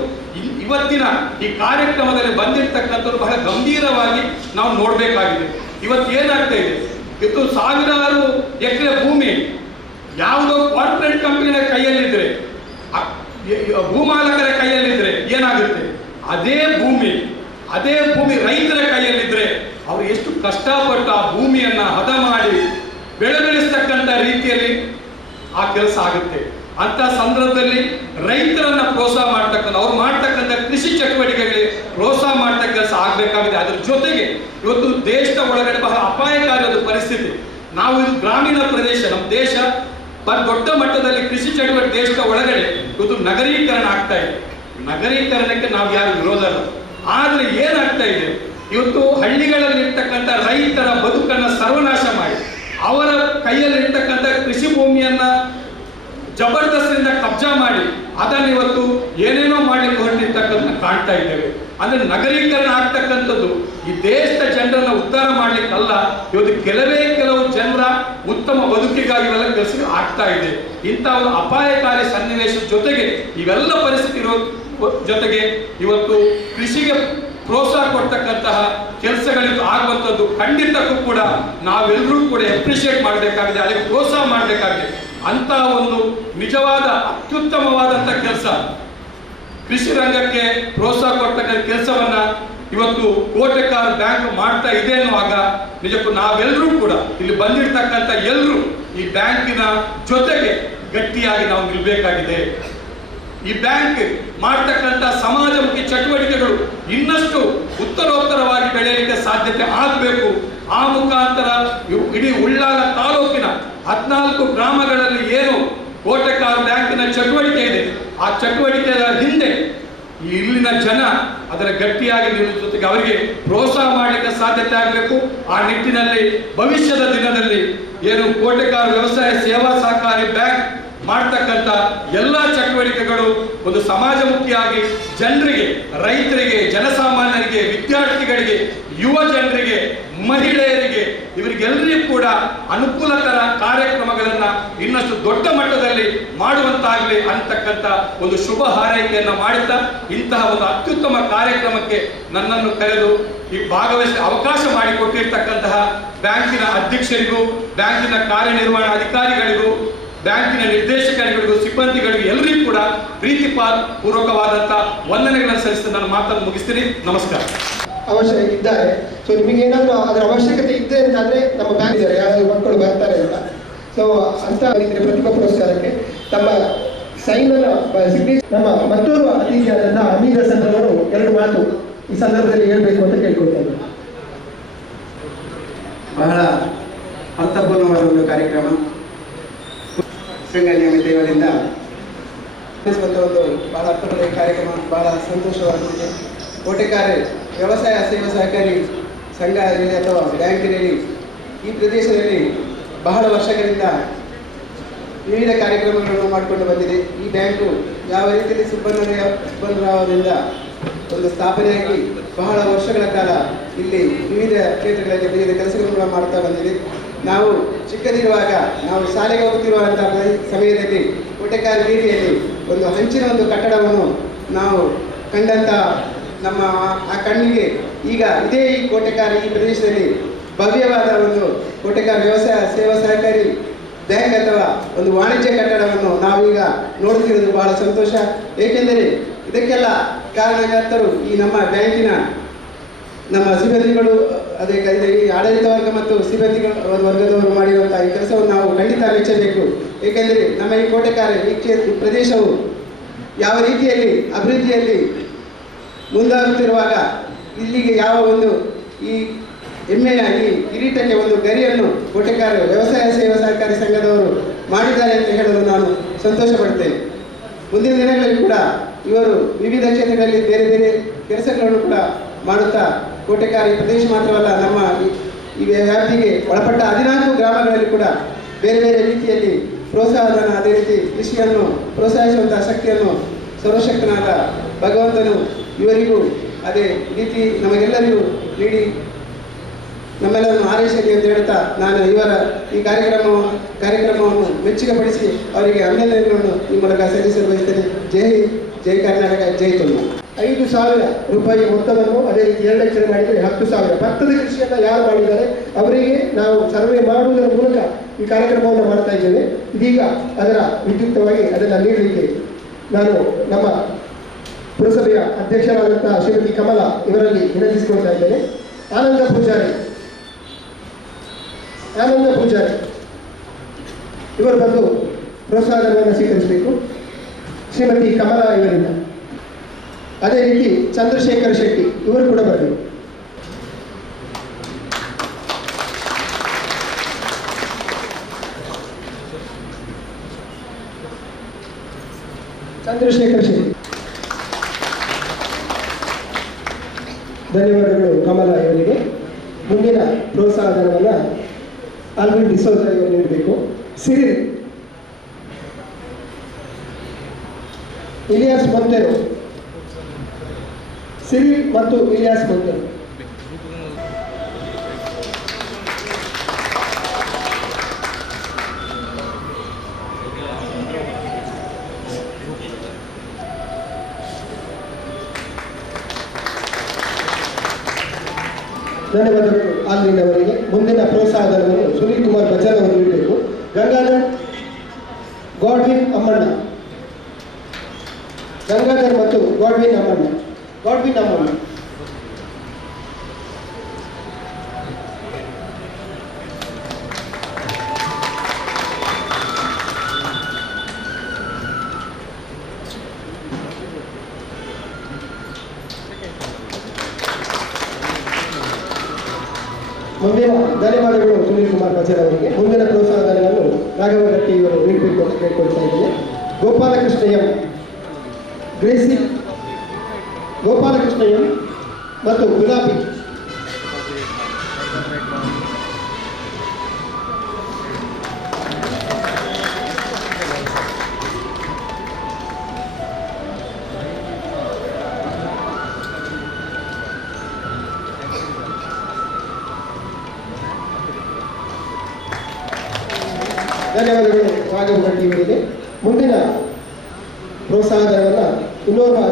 ಇವತ್ತಿನ ಈ ಕಾರ್ಯಕ್ರಮದಲ್ಲಿ ಬಂದಿರತಕ್ಕಂಥದ್ದು ಬಹಳ ಗಂಭೀರವಾಗಿ ನಾವು ನೋಡಬೇಕಾಗಿದೆ. ಇವತ್ತು ಏನಾಗ್ತಾ ಇದೆ? ಇವತ್ತು ಸಾವಿರಾರು ಎಕರೆ ಭೂಮಿ ಯಾವುದೋ ಕಾರ್ಪೊರೇಟ್ ಕಂಪನಿಯ ಕೈಯಲ್ಲಿದ್ರೆ, ಭೂಮಾಲಕರ ಕೈಯಲ್ಲಿದ್ರೆ ಏನಾಗುತ್ತೆ? ಅದೇ ಭೂಮಿ ರೈತರ ಕೈಯಲ್ಲಿದ್ರೆ ಅವರು ಎಷ್ಟು ಕಷ್ಟಪಟ್ಟು ಆ ಭೂಮಿಯನ್ನ ಹದ ಮಾಡಿ ಬೆಳೆಸ್ತಕ್ಕಂಥ ರೀತಿಯಲ್ಲಿ ಆ ಕೆಲಸ ಆಗುತ್ತೆ. ಅಂತ ಸಂದರ್ಭದಲ್ಲಿ ರೈತರನ್ನ ಪ್ರೋತ್ಸಾಹ ಮಾಡ್ತಕ್ಕಂಥ, ಅವ್ರು ಮಾಡ್ತಕ್ಕಂಥ ಕೃಷಿ ಚಟುವಟಿಕೆಗಳಿಗೆ ಪ್ರೋತ್ಸಾಹ ಮಾಡ್ತಕ್ಕ ಕೆಲಸ ಆಗ್ಬೇಕಾಗಿದೆ. ಅದ್ರ ಜೊತೆಗೆ ಇವತ್ತು ದೇಶದ ಒಳಗಡೆ ಬಹಳ ಅಪಾಯಕಾರಿಯಾದ ಪರಿಸ್ಥಿತಿ. ನಾವು ಇದು ಗ್ರಾಮೀಣ ಪ್ರದೇಶ, ನಮ್ಮ ದೇಶ ದೊಡ್ಡ ಮಟ್ಟದಲ್ಲಿ ಕೃಷಿ ಚಟುವಟಿಕೆ ದೇಶದ ಒಳಗಡೆ ಇವತ್ತು ನಗರೀಕರಣ ಆಗ್ತಾ ಇದೆ. ನಗರೀಕರಣಕ್ಕೆ ನಾವು ಯಾರು ವಿರೋಧ ಅಲ್ಲ. ಆದ್ರೆ ಏನಾಗ್ತಾ ಇದೆ? ಇವತ್ತು ಹಳ್ಳಿಗಳಲ್ಲಿರ್ತಕ್ಕಂಥ ರೈತರ ಬದುಕನ್ನ ಸರ್ವನಾಶ ಮಾಡಿ ಅವರ ಕೈಯಲ್ಲಿರ್ತಕ್ಕಂಥ ಕೃಷಿ ಭೂಮಿಯನ್ನ ಜಬರ್ದಸ್ತಿಯಿಂದ ಕಬ್ಜಾ ಮಾಡಿ ಅದನ್ನು ಇವತ್ತು ಏನೇನೋ ಮಾಡಲಿಕ್ಕೆ ಹೊರಟಿರ್ತಕ್ಕಂಥ ಕಾಣ್ತಾ ಇದ್ದೇವೆ. ಅಂದ್ರೆ ನಗರೀಕರಣ ಆಗ್ತಕ್ಕಂಥದ್ದು ಈ ದೇಶದ ಜನರನ್ನ ಉದ್ಧಾರ ಮಾಡ್ಲಿಕ್ಕಲ್ಲ, ಇವತ್ತು ಕೆಲವು ಜನರ ಉತ್ತಮ ಬದುಕಿಗಾಗಿ ಇವೆಲ್ಲ ಕೆಲಸ ಆಗ್ತಾ ಇದೆ. ಇಂಥ ಒಂದು ಅಪಾಯಕಾರಿ ಸನ್ನಿವೇಶದ ಜೊತೆಗೆ ಇವೆಲ್ಲ ಪರಿಸ್ಥಿತಿ ಇರೋ ಜೊತೆಗೆ ಇವತ್ತು ಕೃಷಿಗೆ ಪ್ರೋತ್ಸಾಹ ಕೊಡ್ತಕ್ಕಂತಹ ಕೆಲಸಗಳಿಗೆ ಆಗುವಂಥದ್ದು ಖಂಡಿತಕ್ಕೂ ಕೂಡ ನಾವೆಲ್ಲರೂ ಕೂಡ ಅಪ್ರಿಷಿಯೇಟ್ ಮಾಡಬೇಕಾಗಿದೆ, ಅದಕ್ಕೆ ಪ್ರೋತ್ಸಾಹ ಮಾಡಬೇಕಾಗಿದೆ. ಅಂತ ಒಂದು ನಿಜವಾದ ಅತ್ಯುತ್ತಮವಾದಂಥ ಕೆಲಸ ಕೃಷಿ ರಂಗಕ್ಕೆ ಪ್ರೋತ್ಸಾಹ ಕೊಡ್ತಕ್ಕಂಥ ಕೆಲಸವನ್ನ ಇವತ್ತು ಕೋಟೆಕಾರ್ ಬ್ಯಾಂಕ್ ಮಾಡ್ತಾ ಇದೆ ಅನ್ನುವಾಗ ನಿಜಕ್ಕೂ ನಾವೆಲ್ಲರೂ ಕೂಡ ಇಲ್ಲಿ ಬಂದಿರ್ತಕ್ಕಂಥ ಎಲ್ಲರೂ ಈ ಬ್ಯಾಂಕಿನ ಜೊತೆಗೆ ಗಟ್ಟಿಯಾಗಿ ನಾವು ನಿಲ್ಬೇಕಾಗಿದೆ. ಈ ಬ್ಯಾಂಕ್ ಮಾಡ್ತಕ್ಕಂಥ ಸಮಾಜಮುಖಿ ಚಟುವಟಿಕೆಗಳು ಇನ್ನಷ್ಟು ಉತ್ತರೋತ್ತರವಾಗಿ ಬೆಳೆಯಲಿಕ್ಕೆ ಸಾಧ್ಯತೆ ಆಗಬೇಕು. ಆ ಮುಖಾಂತರ ಇಡೀ ಉಳ್ಳಾಲ ತಾಲೂಕಿನ 14 ಗ್ರಾಮಗಳಲ್ಲಿ ಏನು ಕೋಟೆಕಾರ್ ಬ್ಯಾಂಕಿನ ಚಟುವಟಿಕೆ ಇದೆ, ಆ ಚಟುವಟಿಕೆಯ ಹಿಂದೆ ಇಲ್ಲಿನ ಜನ ಅದರ ಗಟ್ಟಿಯಾಗಿ ನಿಲ್ಲುವ ಜೊತೆಗೆ ಅವರಿಗೆ ಪ್ರೋತ್ಸಾಹ ಮಾಡಲಿಕ್ಕೆ ಸಾಧ್ಯತೆ ಆಗಬೇಕು. ಆ ನಿಟ್ಟಿನಲ್ಲಿ ಭವಿಷ್ಯದ ದಿನದಲ್ಲಿ ಏನು ಕೋಟೆಕಾರ್ ವ್ಯವಸಾಯ ಸೇವಾ ಸಹಕಾರಿ ಬ್ಯಾಂಕ್ ಮಾಡ್ತಕ್ಕಂಥ ಎಲ್ಲ ಚಟುವಟಿಕೆಗಳು ಒಂದು ಸಮಾಜಮುಖಿಯಾಗಿ ಜನರಿಗೆ, ರೈತರಿಗೆ, ಜನಸಾಮಾನ್ಯರಿಗೆ, ವಿದ್ಯಾರ್ಥಿಗಳಿಗೆ, ಯುವ ಜನರಿಗೆ, ಮಹಿಳೆಯರಿಗೆ ಇವರಿಗೆಲ್ಲರಿಗೂ ಕೂಡ ಅನುಕೂಲಕರ ಕಾರ್ಯಕ್ರಮಗಳನ್ನ ಇನ್ನಷ್ಟು ದೊಡ್ಡ ಮಟ್ಟದಲ್ಲಿ ಮಾಡುವಂತಾಗಲಿ ಅಂತಕ್ಕಂಥ ಒಂದು ಶುಭ ಹಾರೈಕೆಯನ್ನ ಮಾಡುತ್ತಾ ಇಂತಹ ಒಂದು ಅತ್ಯುತ್ತಮ ಕಾರ್ಯಕ್ರಮಕ್ಕೆ ನನ್ನನ್ನು ಕರೆದು ಈ ಭಾಗವಹಿಸಿ ಅವಕಾಶ ಮಾಡಿಕೊಟ್ಟಿರ್ತಕ್ಕಂತಹ ಬ್ಯಾಂಕಿನ ಅಧ್ಯಕ್ಷರಿಗೂ, ಬ್ಯಾಂಕಿನ ಕಾರ್ಯನಿರ್ವಹಣಾ ಅಧಿಕಾರಿಗಳಿಗೂ, ಬ್ಯಾಂಕಿನ ನಿರ್ದೇಶಕರಿಗಳಿಗೂ, ಸಿಬ್ಬಂದಿಗಳಿಗೂ ಎಲ್ಲರಿಗೂ ಕೂಡ ಪ್ರೀತಿಪೂರ್ವಕವಾದಂಥ ವಂದನೆಗಳನ್ನು ಸಲ್ಲಿಸಿ ನನ್ನ ಮಾತನ್ನು ಮುಗಿಸ್ತೀನಿ. ನಮಸ್ಕಾರ. ಅವಶ್ಯ ಇದ್ದಾರೆ. ಸೊ ನಿಮಗೆ ಏನಾದರೂ ಅದರ ಅವಶ್ಯಕತೆ ಇದೆ ಅಂತಂದ್ರೆ ನಮ್ಮ ಬ್ಯಾಂಕ್ ಇದ್ದಾರೆ, ಯಾರಾದರೂ ಮಕ್ಕಳು ಬರ್ತಾರೆ ಅಂತ. ಸೊ ಅಂತ ರೀತಿಯ ಪ್ರತಿಭಾ ಪುರಸ್ಕಾರಕ್ಕೆ ತಮ್ಮ ಸೈನನ ಸಿಗ್ನೇಚರ್ ನಮ್ಮ ಮತ್ತೋರ್ವ ಅತಿಥಿಯಾದಂತಹ ಹಮೀದ್ ಹಸನ್ ಅವರು 2 ಮಾತು ಈ ಸಂದರ್ಭದಲ್ಲಿ ಹೇಳಬೇಕು ಅಂತ ಕೇಳ್ಕೊಳ್ತಾರೆ. ಬಹಳ ಅರ್ಥಪೂರ್ಣವಾದ ಒಂದು ಕಾರ್ಯಕ್ರಮ. ಶ್ರೀಂಗನ್ಯಾಮಿ ದೇವರಿಂದ ಒಂದು ಬಹಳ ಅರ್ಥಪೂರ್ಣ ಕಾರ್ಯಕ್ರಮ, ಬಹಳ ಸಂತೋಷವಾಗಿದೆ. ಕೋಟೆಕಾರ್ ವ್ಯವಸಾಯ ಸೇವಾ ಸಹಕಾರಿ ಸಂಘ ಅಥವಾ ಬ್ಯಾಂಕಿನಲ್ಲಿ ಈ ಪ್ರದೇಶದಲ್ಲಿ ಬಹಳ ವರ್ಷಗಳಿಂದ ವಿವಿಧ ಕಾರ್ಯಕ್ರಮಗಳನ್ನು ಮಾಡಿಕೊಂಡು ಬಂದಿದೆ. ಈ ಬ್ಯಾಂಕು ಯಾವ ರೀತಿಯಲ್ಲಿ ಸುಬ್ಬಣ್ಣರಾವರಿಂದ ಒಂದು ಸ್ಥಾಪನೆಯಾಗಿ ಬಹಳ ವರ್ಷಗಳ ಕಾಲ ಇಲ್ಲಿ ವಿವಿಧ ಕ್ಷೇತ್ರಗಳಲ್ಲಿ ವಿವಿಧ ಕೆಲಸಗಳನ್ನು ಮಾಡ್ತಾ ಬಂದಿದೆ. ನಾವು ಚಿಕ್ಕದಿರುವಾಗ ನಾವು ಶಾಲೆಗೆ ಹೋಗುತ್ತಿರುವಂತಹ ಸಮಯದಲ್ಲಿ ಕೋಟೆಕಾರ್ ಬೀದಿಯಲ್ಲಿ ಒಂದು ಹಂಚಿನ ಒಂದು ಕಟ್ಟಡವನ್ನು ನಾವು ಕಂಡಂಥ ನಮ್ಮ ಆ ಕಣ್ಣಿಗೆ ಈಗ ಇದೇ ಈ ಕೋಟೆಕಾರ್ ಈ ಪ್ರದೇಶದಲ್ಲಿ ಭವ್ಯವಾದ ಒಂದು ಕೋಟೆಕಾರ್ ವ್ಯವಸಾಯ ಸೇವಾ ಸಹಕಾರಿ ಬ್ಯಾಂಕ್ ಅಥವಾ ಒಂದು ವಾಣಿಜ್ಯ ಕಟ್ಟಡವನ್ನು ನಾವೀಗ ನೋಡುತ್ತಿರುವುದು ಬಹಳ ಸಂತೋಷ. ಏಕೆಂದರೆ ಇದಕ್ಕೆಲ್ಲ ಕಾರಣಕರ್ತರು ಈ ನಮ್ಮ ಬ್ಯಾಂಕಿನ ನಮ್ಮ ಸಿಬ್ಬಂದಿಗಳು, ಅದೇ ಈ ಆಡಳಿತ ವರ್ಗ ಮತ್ತು ಸಿಬ್ಬಂದಿಗಳ ವರ್ಗದವರು ಮಾಡಿರುವಂತಹ ಈ ಕೆಲಸವನ್ನು ನಾವು ಖಂಡಿತ ಮೆಚ್ಚಬೇಕು. ಏಕೆಂದರೆ ನಮ್ಮ ಈ ಕೋಟೆಕಾರ್ ಈ ಪ್ರದೇಶವು ಯಾವ ರೀತಿಯಲ್ಲಿ ಅಭಿವೃದ್ಧಿಯಲ್ಲಿ ಮುಂದಾಗುತ್ತಿರುವಾಗ ಇಲ್ಲಿಗೆ ಯಾವ ಒಂದು ಈ ಹೆಮ್ಮೆಯ ಈ ಕಿರೀಟಕ್ಕೆ ಒಂದು ಗರಿಯನ್ನು ಕೋಟೆಕಾರ್ ವ್ಯವಸಾಯ ಸೇವಾ ಸಹಕಾರಿ ಸಂಘದವರು ಮಾಡಿದ್ದಾರೆ ಅಂತ ಹೇಳಲು ನಾನು ಸಂತೋಷ ಪಡ್ತೇನೆ. ಮುಂದಿನ ದಿನಗಳಲ್ಲಿ ಕೂಡ ಇವರು ವಿವಿಧ ಕ್ಷೇತ್ರಗಳಲ್ಲಿ ಬೇರೆ ಬೇರೆ ಕೆಲಸಗಳನ್ನು ಕೂಡ ಮಾಡುತ್ತಾ ಕೋಟೆಕಾರ್ ಈ ಪ್ರದೇಶ ಮಾತ್ರವಲ್ಲ ನಮ್ಮ ಈ ವ್ಯಾಪ್ತಿಗೆ ಒಳಪಟ್ಟ 14 ಗ್ರಾಮಗಳಲ್ಲಿ ಕೂಡ ಬೇರೆ ಬೇರೆ ರೀತಿಯಲ್ಲಿ ಪ್ರೋತ್ಸಾಹವನ್ನು, ಅದೇ ರೀತಿ ಕೃಷಿಯನ್ನು ಪ್ರೋತ್ಸಾಹಿಸುವಂತಹ ಶಕ್ತಿಯನ್ನು ಸರ್ವಶಕ್ತನಾದ ಭಗವಂತನು ಇವರಿಗೂ ಅದೇ ರೀತಿ ನಮಗೆಲ್ಲರಿಗೂ ನೀಡಿ ನಮ್ಮೆಲ್ಲರನ್ನು ಆರೈಸಲಿ ಅಂತ ಹೇಳ್ತಾ ನಾನು ಇವರ ಈ ಕಾರ್ಯಕ್ರಮವನ್ನು ಮೆಚ್ಚುಗೆಪಡಿಸಿ ಅವರಿಗೆ ಅಭಿನಂದನೆಗಳನ್ನು ಈ ಮೂಲಕ ಸಲ್ಲಿಸಲು ಬಯಸ್ತೇನೆ. ಜೈ ಹಿಂದ್, ಜೈ ಕರ್ನಾಟಕ, ಜೈ ತುಳು. 5,000 ರೂಪಾಯಿ ಮೊತ್ತವನ್ನು ಅದೇ ರೀತಿ 2 ಲಕ್ಷ ಮಾಡಿದರೆ 10,000. ಭತ್ತದ ಕೃಷಿಯನ್ನು ಯಾರು ಮಾಡಿದ್ದಾರೆ ಅವರಿಗೆ ನಾವು ಸರ್ವೆ ಮಾಡುವುದರ ಮೂಲಕ ಈ ಕಾರ್ಯಕ್ರಮವನ್ನು ಮಾಡ್ತಾ ಇದ್ದೇವೆ. ಇದೀಗ ಅದರ ವಿದ್ಯುಕ್ತವಾಗಿ ಅದನ್ನು ನೀಡಲಿಕ್ಕೆ ನಾನು ನಮ್ಮ ಪುರಸಭೆಯ ಅಧ್ಯಕ್ಷರಾದಂತಹ ಶ್ರೀಮತಿ ಕಮಲಾ ಇವರಲ್ಲಿ ವಿನಂತಿಸಿಕೊಳ್ತಾ ಇದ್ದೇನೆ. ಆನಂದ ಪೂಜಾರಿ ಇವರು ಬಂದು ಪ್ರೋತ್ಸಾಹವನ್ನು ಸ್ವೀಕರಿಸಬೇಕು ಶ್ರೀಮತಿ ಕಮಲಾ ಇವರಿಂದ. ಅದೇ ರೀತಿ ಚಂದ್ರಶೇಖರ್ ಶೆಟ್ಟಿ ಇವರು ಕೂಡ ಬರಬೇಕು. ಚಂದ್ರಶೇಖರ್ ಶೆಟ್ಟಿ, ಧನ್ಯವಾದಗಳು ಕಮಲಾ ಇವರಿಗೆ. ಮುಂದಿನ ಪ್ರೋತ್ಸಾಹ ಧನವನ್ನು ಆಲ್ವಿನ್ ಡಿಸೋಜ ಇವರು ನೀಡಬೇಕು. ಸಿರಿಲ್ ಇಲಿಯಾಸ್ ಮೊಂತೆರೋ, ಸಿರಿಲ್ ಮತ್ತು ಇಲಿಯಾಸ್ ಮೊಂತೆರೋ. ಧನ್ಯವಾದಗಳು ಆಲ್ವಿನ್ ಅವರಿಗೆ. ಮುಂದಿನ ಪ್ರೋತ್ಸಾಹಧನವನ್ನು ಸುನೀಲ್ ಕುಮಾರ್ ಬಜಾರ್ ಅವರು ನೀಡಬೇಕು. ಗಂಗಾಧರ್ ಗಾಡ್ವಿನ್ ಅಮ್ಮಣ್ಣ, ಗಂಗಾಧರ್ ಮತ್ತು ಗಾಡ್ವಿನ್ ಅಮ್ಮಣ್ಣ. ಮುಂದಿನ ಧನ್ಯವಾದಗಳು ಸುನೀಲ್ ಕುಮಾರ್ ಬಜಾರ್ ಅವರಿಗೆ. ಮುಂದಿನ ಪ್ರೋತ್ಸಾಹಧನವನ್ನು ರಾಘವಗಟ್ಟಿ ಇವರು ನೀಡಬೇಕು ಅಂತ ಕೇಳ್ಕೊಳ್ತಾ ಇದ್ದೇನೆ. ಗೋಪಾಲಕೃಷ್ಣ ಎಂ, ಗ್ರೇಸಿ ಗೋಪಾಲಕೃಷ್ಣ ಎಂ ಮತ್ತು ಗುಲಾಬಿ. ಧನ್ಯವಾದಗಳು ರಾಘವಗಟ್ಟಿ ಇವರಿಗೆ. ಮುಂದಿನ ಪ್ರೋತ್ಸಾಹಧನವನ್ನು ಇನ್ನೋರ್ವ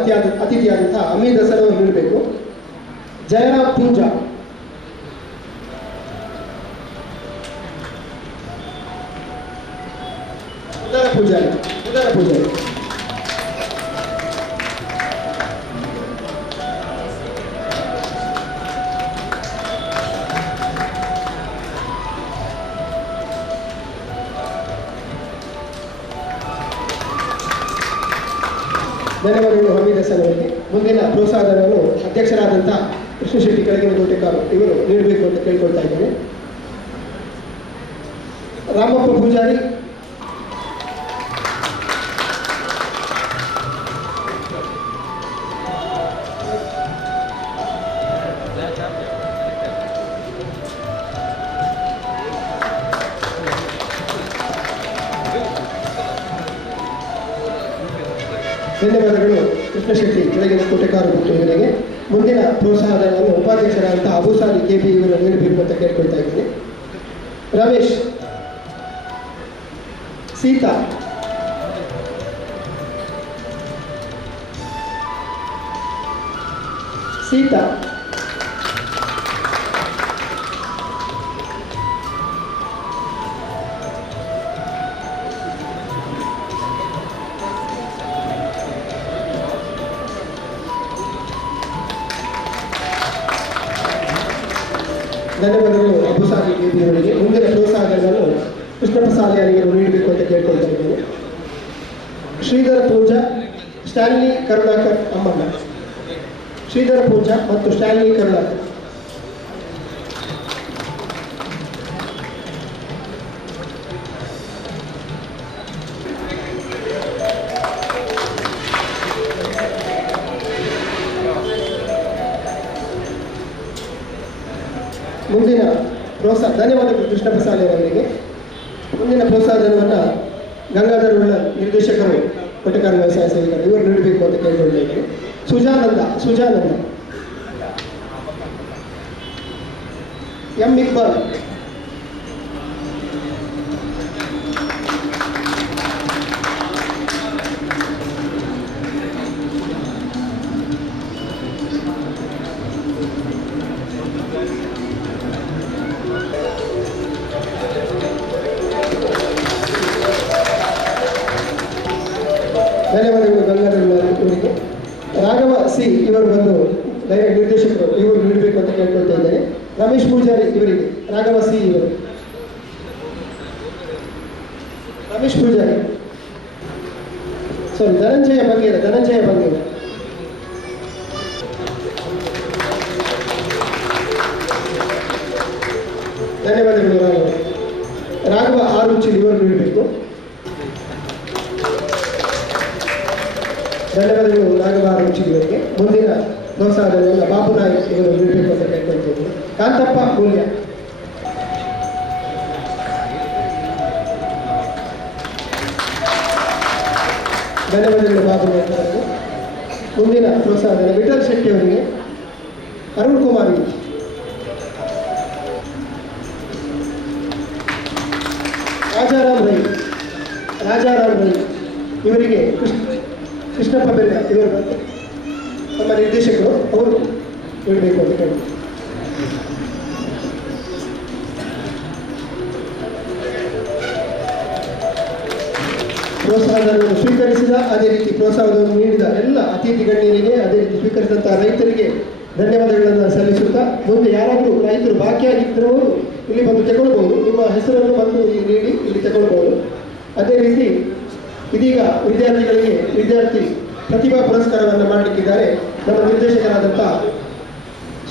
ಅತಿಥಿಯಾದಂತಹ ಅಮೀದ್ ಹಸನ್ ಅವರು ನೀಡಬೇಕು. ಜಯರಾಮ್ ಪೂಜಾ, ಉದರ ಪೂಜಾರಿ. ಧನ್ಯವಾದಗಳು ಹಮೀದ್ ಹಸನ್ ಅವರಿಗೆ. ಮುಂದಿನ ಪ್ರೋತ್ಸಾಹಧನವನ್ನು ಅಧ್ಯಕ್ಷರಾದಂಥ ಕೃಷ್ಣ ಶೆಟ್ಟಿ ಕೆಳಗಿನ ಕೋಟೆಕಾರು ಇವರು ನೀಡಬೇಕು ಅಂತ ಕೇಳ್ಕೊಳ್ತಾ ಇದ್ದೇನೆ. ರಾಮಪ್ಪ ಪೂಜಾರಿ, ಧನ್ಯವಾದಗಳು ಕೃಷ್ಣ ಶೆಟ್ಟಿ ಕೆಳಗಿನ ಕೋಟೆಕಾರು ಮತ್ತು ಇವರಿಗೆ. ಮುಂದಿನ ಪ್ರೋತ್ಸಾಹಧನವನ್ನು ಉಪಾಧ್ಯಕ್ಷರಾದಂತಹ ಅಬುಸಾಲಿ ಕೆಬಿ ಇವರು ನೀಡಬೇಕು ಅಂತ ಕೇಳ್ಕೊಳ್ತಾ ಇದ್ದೀನಿ. ರಮೇಶ್, ಸೀತಾ, ಧನ್ಯವಾದಗಳು ಅಬುಸಾಲಿ ಕೆಬಿ ಅವರಿಗೆ. ಮುಂದಿನ ಪ್ರೋತ್ಸಾಹಧನವನ್ನು ಕೃಷ್ಣಪ್ರಸಾದ್ ಯಾರಿಗೂ ನೀಡಬೇಕು ಅಂತ ಕೇಳ್ಕೊಳ್ತಾ ಇದ್ದೇನೆ. ಶ್ರೀಧರ ಪೂಜಾ, ಸ್ಟ್ಯಾನ್ಲಿ ಕರುಣಾಕರ್ ಅಮ್ಮಣ್ಣ. ಶ್ರೀಧರ ಪೂಜಾ ಮತ್ತು ಸ್ಟ್ಯಾನ್ಲಿ ಕರುಣಾಕರ್. ಮುಂದಿನ ಧನ್ಯವಾದಗಳು ಕೃಷ್ಣ ಪ್ರಸಾದ್ ಅವರಿಗೆ. ಮುಂದಿನ ಪ್ರೋತ್ಸಾಹಧನವನ್ನು ಗಂಗಾಧರ್ ಉಳ್ಳ ನಿರ್ದೇಶಕರು, ಕೋಟೆಕಾರ ವ್ಯವಸಾಯ ಸೇವಕರು ಇವರು ನೀಡಬೇಕು ಅಂತ ಕೇಳಿಕೊಂಡಿದ್ದೇನೆ. ಸುಜಾನಂದ, ಎಂ ಇಕ್ಬಾಲ್, ಧನ್ಯವಾದಗಳು ಗಂಗಾಧರ್ ಇವರಿಗೆ. ರಾಘವ ಸಿ ಇವರು ಬಂದು ನಿರ್ದೇಶಕರು ಇವರು ನೀಡಬೇಕು ಅಂತ ಕೇಳ್ಕೊಳ್ತಾ ಇದ್ದಾರೆ. ರಮೇಶ್ ಪೂಜಾರಿ ಇವರಿಗೆ. ರಾಘವ ಸಿ ಇವರು. ರಮೇಶ್ ಪೂಜಾರಿ, ಧನಂಜಯ ಬಂಗೇರ. ಧನ್ಯವಾದಗಳು ರಾಘವ ಆರುಚಿಲ್ ಇವರು ನೀಡಬೇಕು. ಧನ್ಯವಾದಗಳು ರಾಘವ ಆರುಚಿಲ್ ಇವರಿಗೆ. ಮುಂದಿನ ಪ್ರೋತ್ಸಾಹಧನವನ್ನು ಬಾಬು ನಾಯಕ್ ಇವರು ನೀಡಬೇಕು ಅಂತ ಕೇಳ್ಕೊಳ್ತಿದ್ದೀನಿ. ಕಾಂತಪ್ಪ ಮೂಲ್ಯ. ಧನ್ಯವಾದಗಳು ಬಾಬು ನಾಯಕ್ ಅವರಿಗೆ. ಮುಂದಿನ ಪ್ರೋತ್ಸಾಹಧನ ವಿಠಲ್ ಶೆಟ್ಟಿ ಅವರಿಗೆ. ಅರುಣ್ ಕುಮಾರ್ ರಾಜಾರಾಮ್ ರೈ ಇವರಿಗೆ. ಕೃಷ್ಣಪ್ಪ ಬೆಲ್ಲ ಇವರು ನಮ್ಮ ನಿರ್ದೇಶಕರು, ಅವರು ನೀಡಬೇಕು ಅಂತ ಕೇಳಿ. ಪ್ರೋತ್ಸಾಹಧನವನ್ನು ಸ್ವೀಕರಿಸಿದ, ಅದೇ ರೀತಿ ಪ್ರೋತ್ಸಾಹವನ್ನು ನೀಡಿದ ಎಲ್ಲ ಅತಿಥಿ ಗಣ್ಯರಿಗೆ, ಅದೇ ರೀತಿ ಸ್ವೀಕರಿಸಿದಂತಹ ರೈತರಿಗೆ ಧನ್ಯವಾದಗಳನ್ನು ಸಲ್ಲಿಸುತ್ತಾ, ಮುಂದೆ ಯಾರಾದರೂ ರೈತರು ಬಾಕಿಯಾಗಿದ್ದರೂ ಇಲ್ಲಿ ಬಂದು ತಗೊಳ್ಬೋದು, ನಿಮ್ಮ ಹೆಸರನ್ನು ಬಂದು ನೀಡಿ ಇಲ್ಲಿ ತಗೊಳ್ಬೋದು. ಅದೇ ರೀತಿ ಇದೀಗ ವಿದ್ಯಾರ್ಥಿಗಳಿಗೆ ವಿದ್ಯಾರ್ಥಿ ಪ್ರತಿಭಾ ಪುರಸ್ಕಾರವನ್ನು ಮಾಡಲಿಕ್ಕಿದ್ದಾರೆ ನಮ್ಮ ನಿರ್ದೇಶಕರಾದಂಥ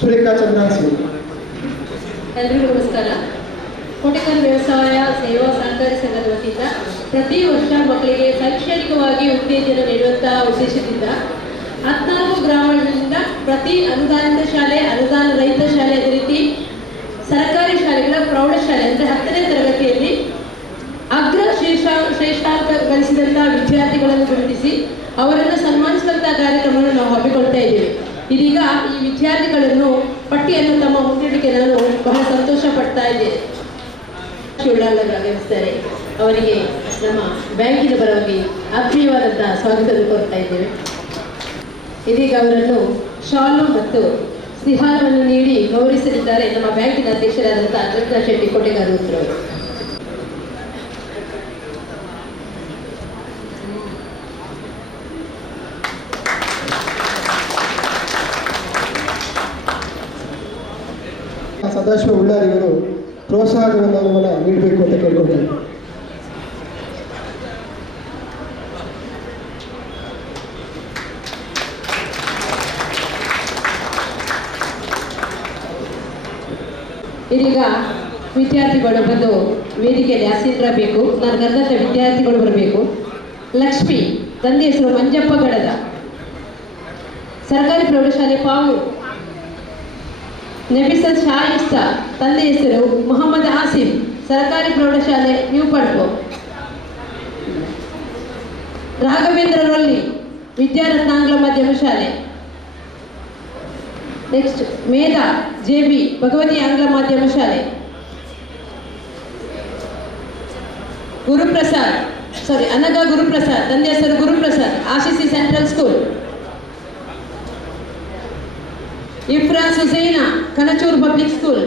ಸುರೇಖಾ ಚಂದ್ರಹಾಸಿ. ಎಲ್ರಿಗೂ ನಮಸ್ಕಾರ. ಕೋಟೆಕಲ್ ವ್ಯವಸಾಯ ಸೇವಾ ಸಹಕಾರಿ ಸಂಘದ ವತಿಯಿಂದ ಪ್ರತಿ ವರ್ಷ ಮಕ್ಕಳಿಗೆ ಶೈಕ್ಷಣಿಕವಾಗಿ ಉತ್ತೇಜನ ನೀಡುವಂತಹ ಉದ್ದೇಶದಿಂದ 14 ಗ್ರಾಮಗಳಿಂದ ಪ್ರತಿ ಅನುದಾನಿತ ಶಾಲೆ, ಅನುದಾನ ರಹಿತ ಶಾಲೆ, ಅದೇ ರೀತಿ ಸರ್ಕಾರಿ ಶಾಲೆಗಳ ಪ್ರೌಢಶಾಲೆ ಅಂದರೆ 10ನೇ ತರಗತಿಯಲ್ಲಿ ಅಗ್ರ ಶ್ರೇಷ್ಠಾಂಕ ಗಳಿಸಿದಂತಹ ವಿದ್ಯಾರ್ಥಿಗಳನ್ನು ಗುರುತಿಸಿ ಅವರನ್ನು ಸನ್ಮಾನಿಸುವಂತಹ ಕಾರ್ಯಕ್ರಮವನ್ನು ನಾವು ಹಮ್ಮಿಕೊಳ್ತಾ ಇದ್ದೇವೆ. ಇದೀಗ ಈ ವಿದ್ಯಾರ್ಥಿಗಳನ್ನು ಪಟ್ಟಿಯನ್ನು ತಮ್ಮ ಮುಂದಿಡಲಿಕ್ಕೆ ನಾನು ಬಹಳ ಸಂತೋಷ ಪಡ್ತಾ ಇದ್ದೇನೆ. ಆಗಮಿಸ್ತಾರೆ, ಅವರಿಗೆ ನಮ್ಮ ಬ್ಯಾಂಕಿನ ಪರವಾಗಿ ಆತ್ಮೀಯವಾದಂತಹ ಸ್ವಾಗತವನ್ನು ಕೋರ್ತಾ ಇದ್ದೇವೆ. ಇದೀಗ ಅವರನ್ನು ಶಾಲು ಮತ್ತು ಸ್ನೇಹಾರವನ್ನು ನೀಡಿ ಗೌರವಿಸಲಿದ್ದಾರೆ ನಮ್ಮ ಬ್ಯಾಂಕಿನ ಅಧ್ಯಕ್ಷರಾದಂತಹ ಅಜಂತಾ ಶೆಟ್ಟಿ ಕೋಟೆಗಾರರು. ಸದಾಶಿವ ಉಳ್ಳಾರಿಯವರು ಪ್ರೋತ್ಸಾಹವನ್ನು ನೀಡಬೇಕು ಅಂತ ಕೇಳ್ಕೊಳ್ತಾರೆ. ಇದೀಗ ವಿದ್ಯಾರ್ಥಿಗಳು ಬಂದು ವೇದಿಕೆಯಲ್ಲಿ ಆಸೀನರಾಗಬೇಕು. ನಾನು ಕರೆದಂಥ ವಿದ್ಯಾರ್ಥಿಗಳು ಬರಬೇಕು. ಲಕ್ಷ್ಮಿ, ತಂದೆ ಹೆಸರು ಮಂಜಪ್ಪ ಗಡದ, ಸರ್ಕಾರಿ ಪ್ರೌಢಶಾಲೆ ಪಾವು. ನಬಿಸತ್ ಶಾಯಿಸ್ತಾ, ತಂದೆ ಹೆಸರು ಮೊಹಮ್ಮದ್ ಆಸಿಫ್, ಸರ್ಕಾರಿ ಪ್ರೌಢಶಾಲೆ ನ್ಯೂ ಪಡ್ಪು. ರಾಘವೇಂದ್ರ ರೊಲ್ಲಿ, ವಿದ್ಯಾರತ್ನ ಆಂಗ್ಲ ಮಾಧ್ಯಮ ಶಾಲೆ. ನೆಕ್ಸ್ಟ್ ಮೇಧಾ ಜೆಬಿ, ಭಗವತಿ ಆಂಗ್ಲ ಮಾಧ್ಯಮ ಶಾಲೆ. ಅನಗ ಗುರುಪ್ರಸಾದ್, ತಂದೆ ಹೆಸರು ಗುರುಪ್ರಸಾದ್, ಆಶಿಸಿ central school. Ifran Susaina, Kanachur public school.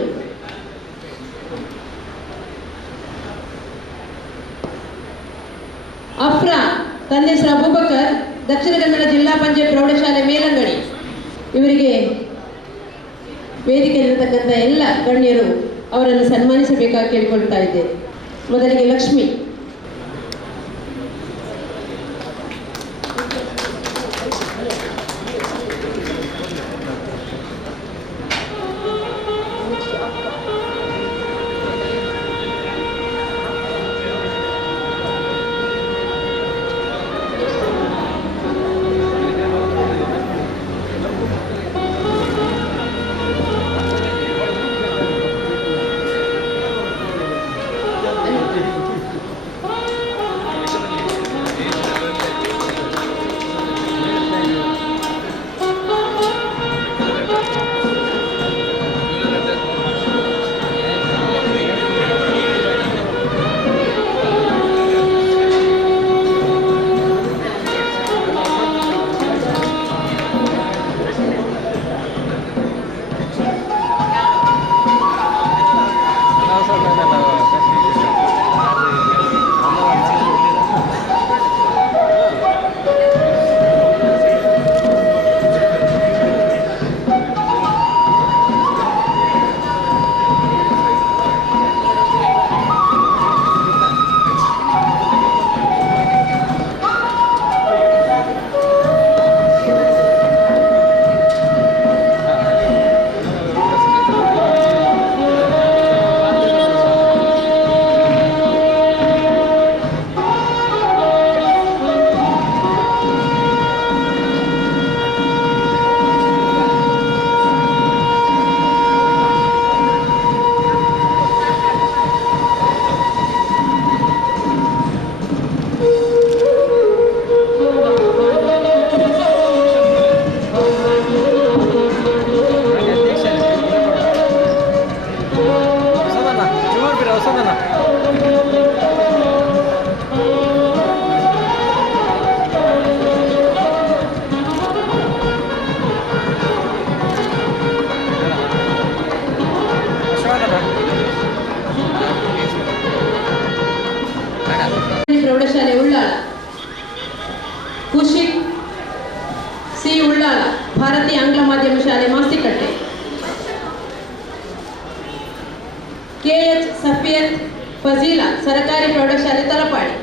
Afra, ತಂದೆ ಹೆಸರು ಅಬೂಬಕರ್, ದಕ್ಷಿಣ ಕನ್ನಡ ಜಿಲ್ಲಾ ಪಂಚಾಯತ್ ಪ್ರೌಢಶಾಲೆ ಮೇಲಂಗಡಿ. ಇವರಿಗೆ ವೇದಿಕೆಯಲ್ಲಿರತಕ್ಕಂಥ ಎಲ್ಲ ಗಣ್ಯರು ಅವರನ್ನು ಸನ್ಮಾನಿಸಬೇಕಾಗಿ ಕೇಳಿಕೊಳ್ತಾ ಇದ್ದೇನೆ. ಮೊದಲಿಗೆ ಲಕ್ಷ್ಮಿ. ಫಜೀಲಾ ಸರ್ಕಾರಿ ಪ್ರೌಢಶಾಲೆ ತಲಪಾಡಿ.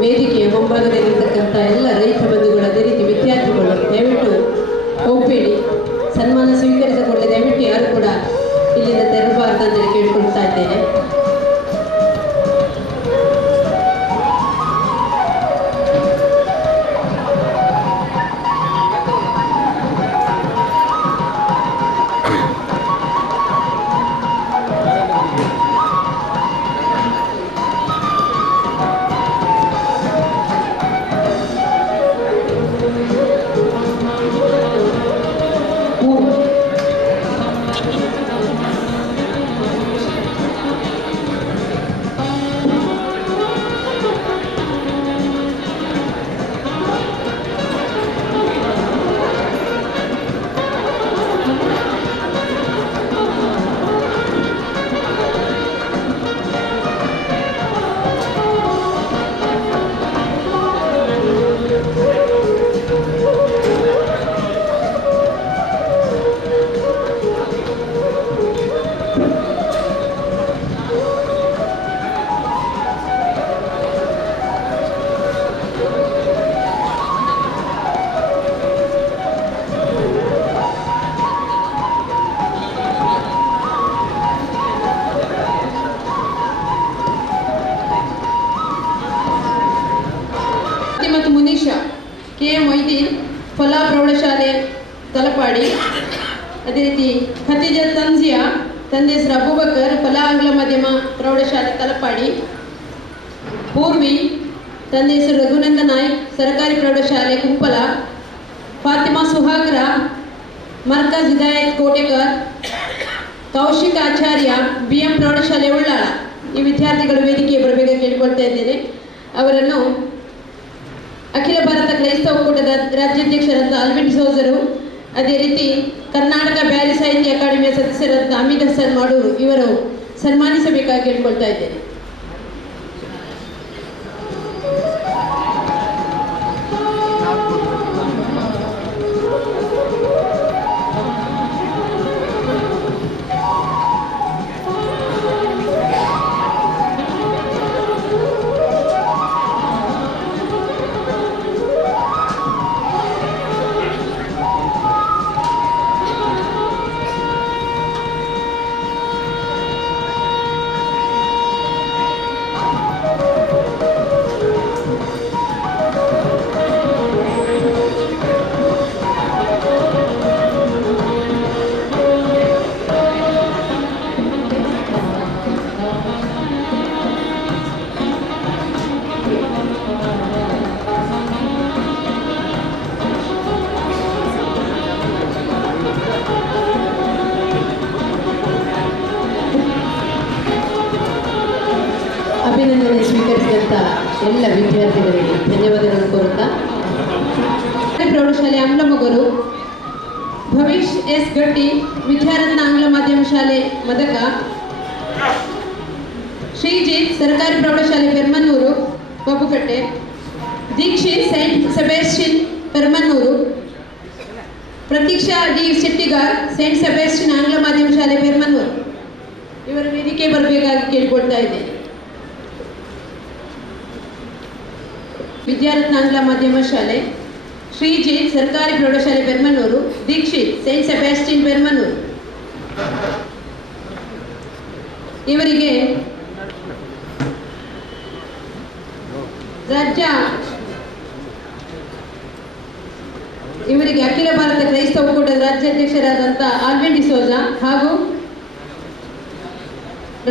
ವೇದಿಕೆಯ ಮುಂಭಾಗದಲ್ಲಿರ್ತಕ್ಕಂಥ ಎಲ್ಲ ರೈತ ಬಂಧುಗಳು, ಅದೇ ರೀತಿ ವಿದ್ಯಾರ್ಥಿಗಳು ದಯವಿಟ್ಟು ಹೋಗಬೇಡಿ. ಸನ್ಮಾನ ಸ್ವೀಕರಿಸಿಕೊಳ್ಳಿ. ದಯವಿಟ್ಟು ಯಾರು ಕೂಡ ಇಲ್ಲಿಂದ ತೆರಬಾರದು ಅಂತೇಳಿ ಕೇಳ್ಕೊಳ್ತಾ ಇದ್ದೇನೆ. ಮತ್ತು ಮುನೀಶಾ KM ಮೊಯ್ದೀನ್ ಫಲಾ ಪ್ರೌಢಶಾಲೆ ತಲಪಾಡಿ. ಅದೇ ರೀತಿ ಖತೀಜಾ ತಂಜಿಯಾ ತಂದೆ ಹೆಸರು ಅಬೂಬಕರ್ ಫಲಾ ಆಂಗ್ಲ ಮಾಧ್ಯಮ ಪ್ರೌಢಶಾಲೆ ತಲಪಾಡಿ. ಪೂರ್ವಿ ತಂದೆ ಹೆಸರು ರಘುನಂದ ನಾಯ್ಕ್ ಸರ್ಕಾರಿ ಪ್ರೌಢಶಾಲೆ ಕುಂಪಲ. ಫಾತಿಮಾ ಸುಹಾಗ್ರ ಮರ್ಕಜ್ ಹಿದಾಯತ್ ಕೋಟೆಕರ್. ಕೌಶಿಕ್ ಆಚಾರ್ಯ BM ಪ್ರೌಢಶಾಲೆ ಉಳ್ಳಾಳ. ಈ ವಿದ್ಯಾರ್ಥಿಗಳು ವೇದಿಕೆಗೆ ಬರಬೇಕು ಕೇಳಿಕೊಳ್ತಾ ಇದ್ದೇನೆ. ಅವರನ್ನು ಅಖಿಲ ಭಾರತ ಕ್ರೈಸ್ತ ಒಕ್ಕೂಟದ ರಾಜ್ಯಾಧ್ಯಕ್ಷರಾದ ಆಲ್ವಿನ್ ಡಿಸೋಜರು, ಅದೇ ರೀತಿ ಕರ್ನಾಟಕ ಬ್ಯಾರಿ ಸಾಹಿತ್ಯ ಅಕಾಡೆಮಿಯ ಸದಸ್ಯರಾದ ಅಮಿತ್ ಹಸನ್ ಮಾಡೂರು ಇವರು ಸನ್ಮಾನಿಸಬೇಕಾಗಿ ಕೇಳಿಕೊಳ್ತಾ ಇದ್ದೇನೆ. ಅಭಿನಂದನೆ ಸ್ವೀಕರಿಸಿದಂಥ ಎಲ್ಲ ವಿದ್ಯಾರ್ಥಿಗಳಿಗೆ ಧನ್ಯವಾದಗಳನ್ನು ಕೋರುತ್ತಾ, ಪ್ರೌಢಶಾಲೆ ಆಂಗ್ಲ ಮಗರು ಭವಿಷ್ ಎಸ್ ಗಟ್ಟಿ ವಿದ್ಯಾರತ್ನ ಆಂಗ್ಲ ಮಾಧ್ಯಮ ಶಾಲೆ ಮದಕ. ಶ್ರೀಜಿತ್ ಸರ್ಕಾರಿ ಪ್ರೌಢಶಾಲೆ Permannur Babukatte. Dikshith saint Sebastian Permannur. Pratiksha D Shettigar saint Sebastian ಆಂಗ್ಲ ಮಾಧ್ಯಮ ಶಾಲೆ ಪೆರ್ಮನ್ನೂರು. ಇವರ ವೇದಿಕೆ ಬರಬೇಕಾಗಿ ಕೇಳಿಕೊಳ್ತಾ ಇದ್ದೇನೆ. ವಿದ್ಯಾರತ್ನ ಆಂಗ್ಲ ಮಾಧ್ಯಮ ಶಾಲೆ ಶ್ರೀಜಿತ್ ಸರ್ಕಾರಿ ಪ್ರೌಢಶಾಲೆ ಪೆರ್ಮನ್ನೂರು. Dikshith saint Sebastian Permannur. ಇವರಿಗೆ ಅಖಿಲ ಭಾರತ ಕ್ರೈಸ್ತ ಒಕ್ಕೂಟದ ರಾಜ್ಯಾಧ್ಯಕ್ಷರಾದಂಥ ಆಲ್ವಿನ್ ಡಿಸೋಜಾ ಹಾಗೂ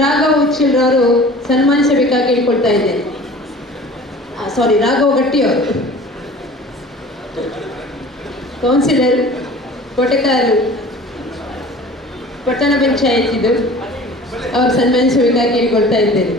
ರಾಘವ್ ಉಚ್ಚಿಲ್ರವರು ಸನ್ಮಾನಿಸಬೇಕಾಗಿ ಕೇಳಿಕೊಳ್ತಾ ಇದ್ದೇನೆ. ರಾಘವ್ ಗಟ್ಟಿ ಅವರು. ಕೌನ್ಸಿಲರ್ ಕೋಟೆಕಾರು ಪಟ್ಟಣ ಪಂಚಾಯತಿದು ಅವರು ಸನ್ಮಾನಿಸಬೇಕಾಗಿ ಕೇಳಿಕೊಳ್ತಾ ಇದ್ದೇನೆ.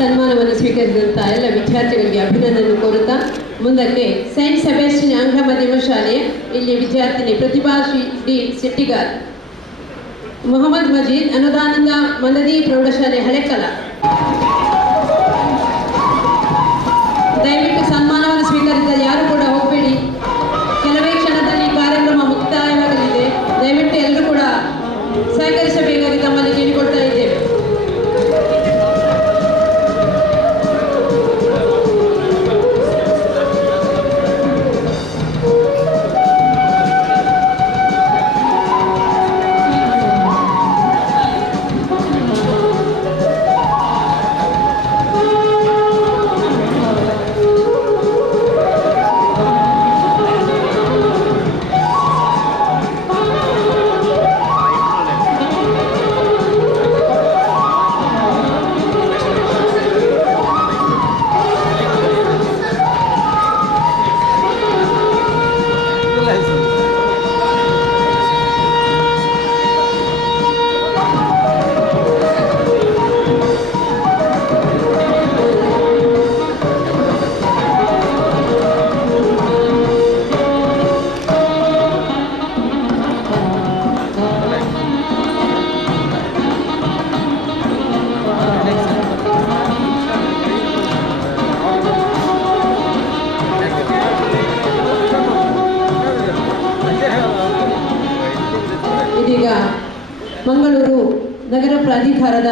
ಸನ್ಮಾನವನ್ನು ಸ್ವೀಕರಿಸಿದಂಥ ಎಲ್ಲ ವಿದ್ಯಾರ್ಥಿಗಳಿಗೆ ಅಭಿನಂದನೆ ಕೋರುತ್ತಾ ಮುಂದಕ್ಕೆ ಸೈಂಟ್ ಸೆಬಾಸ್ಟಿನ್ ಆಂಗ್ಲ ಮಾಧ್ಯಮ ಶಾಲೆಯ ಇಲ್ಲಿ ವಿದ್ಯಾರ್ಥಿನಿ ಪ್ರತಿಭಾ ಡಿ ಶೆಟ್ಟಿಗಾರ್, ಮೊಹಮ್ಮದ್ ಮಜೀದ್ ಅನುದಾನದ ಮನದಿ ಪ್ರೌಢಶಾಲೆ ಹಳೆಕಲ. ದಯವಿಟ್ಟು ಸನ್ಮಾನವನ್ನು ಸ್ವೀಕರಿಸಿದ ಯಾರು ಕೂಡ ಹೋಗಬೇಡಿ, ಕೆಲವೇ ಕ್ಷಣದಲ್ಲಿ ಕಾರ್ಯಕ್ರಮ ಮುಕ್ತಾಯವಾಗಲಿದೆ. ದಯವಿಟ್ಟು ಎಲ್ಲರೂ ಕೂಡ ಸಹಕರಿಸಬೇಕಾಗಿ ತಮ್ಮಲ್ಲಿ ಕೇಳಿಕೊಳ್ತಾ ಇದ್ದೇವೆ. ಇದೀಗ ಮಂಗಳೂರು ನಗರ ಪ್ರಾಧಿಕಾರದ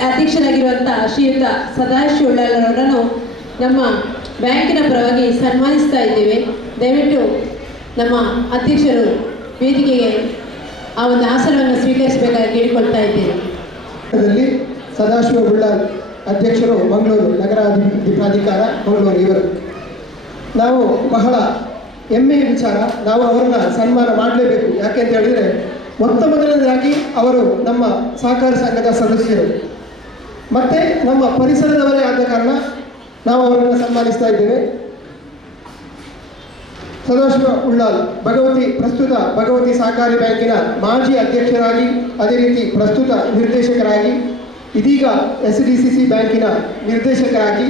ಅಧ್ಯಕ್ಷರಾಗಿರುವಂಥ ಶ್ರೀಯುತ ಸದಾಶಿವ ಉಳ್ಳಾಲರವರನ್ನು ನಮ್ಮ ಬ್ಯಾಂಕಿನ ಪರವಾಗಿ ಸನ್ಮಾನಿಸ್ತಾ ಇದ್ದೇವೆ. ದಯವಿಟ್ಟು ನಮ್ಮ ಅಧ್ಯಕ್ಷರು ವೇದಿಕೆಗೆ ಆ ಒಂದು ಆಸನವನ್ನು ಸ್ವೀಕರಿಸಬೇಕಾಗಿ ಕೇಳಿಕೊಳ್ತಾ ಇದ್ದೇವೆ. ಸದಾಶಿವ ಉಳ್ಳಾಲ್ ಅಧ್ಯಕ್ಷರು, ಮಂಗಳೂರು ನಗರಾಭಿವೃದ್ಧಿ ಪ್ರಾಧಿಕಾರ ಮಂಗಳೂರು. ಇವರು ನಾವು ಬಹಳ ಹೆಮ್ಮೆಯ ವಿಚಾರ, ನಾವು ಅವರನ್ನು ಸನ್ಮಾನ ಮಾಡಲೇಬೇಕು. ಯಾಕೆ ಅಂತ ಹೇಳಿದರೆ ಮೊತ್ತ ಮೊದಲನೇದಾಗಿ ಅವರು ನಮ್ಮ ಸಹಕಾರ ಸಂಘದ ಸದಸ್ಯರು ಮತ್ತು ನಮ್ಮ ಪರಿಸರದವರೇ ಆದ ಕಾರಣ ನಾವು ಅವರನ್ನು ಸನ್ಮಾನಿಸ್ತಾ ಇದ್ದೇವೆ. ಸದಾಶಿವ ಉಳ್ಳಾಲ್ ಪ್ರಸ್ತುತ ಭಗವತಿ ಸಹಕಾರಿ ಬ್ಯಾಂಕಿನ ಮಾಜಿ ಅಧ್ಯಕ್ಷರಾಗಿ, ಅದೇ ರೀತಿ ಪ್ರಸ್ತುತ ನಿರ್ದೇಶಕರಾಗಿ, ಇದೀಗ SDCC ಬ್ಯಾಂಕಿನ ನಿರ್ದೇಶಕರಾಗಿ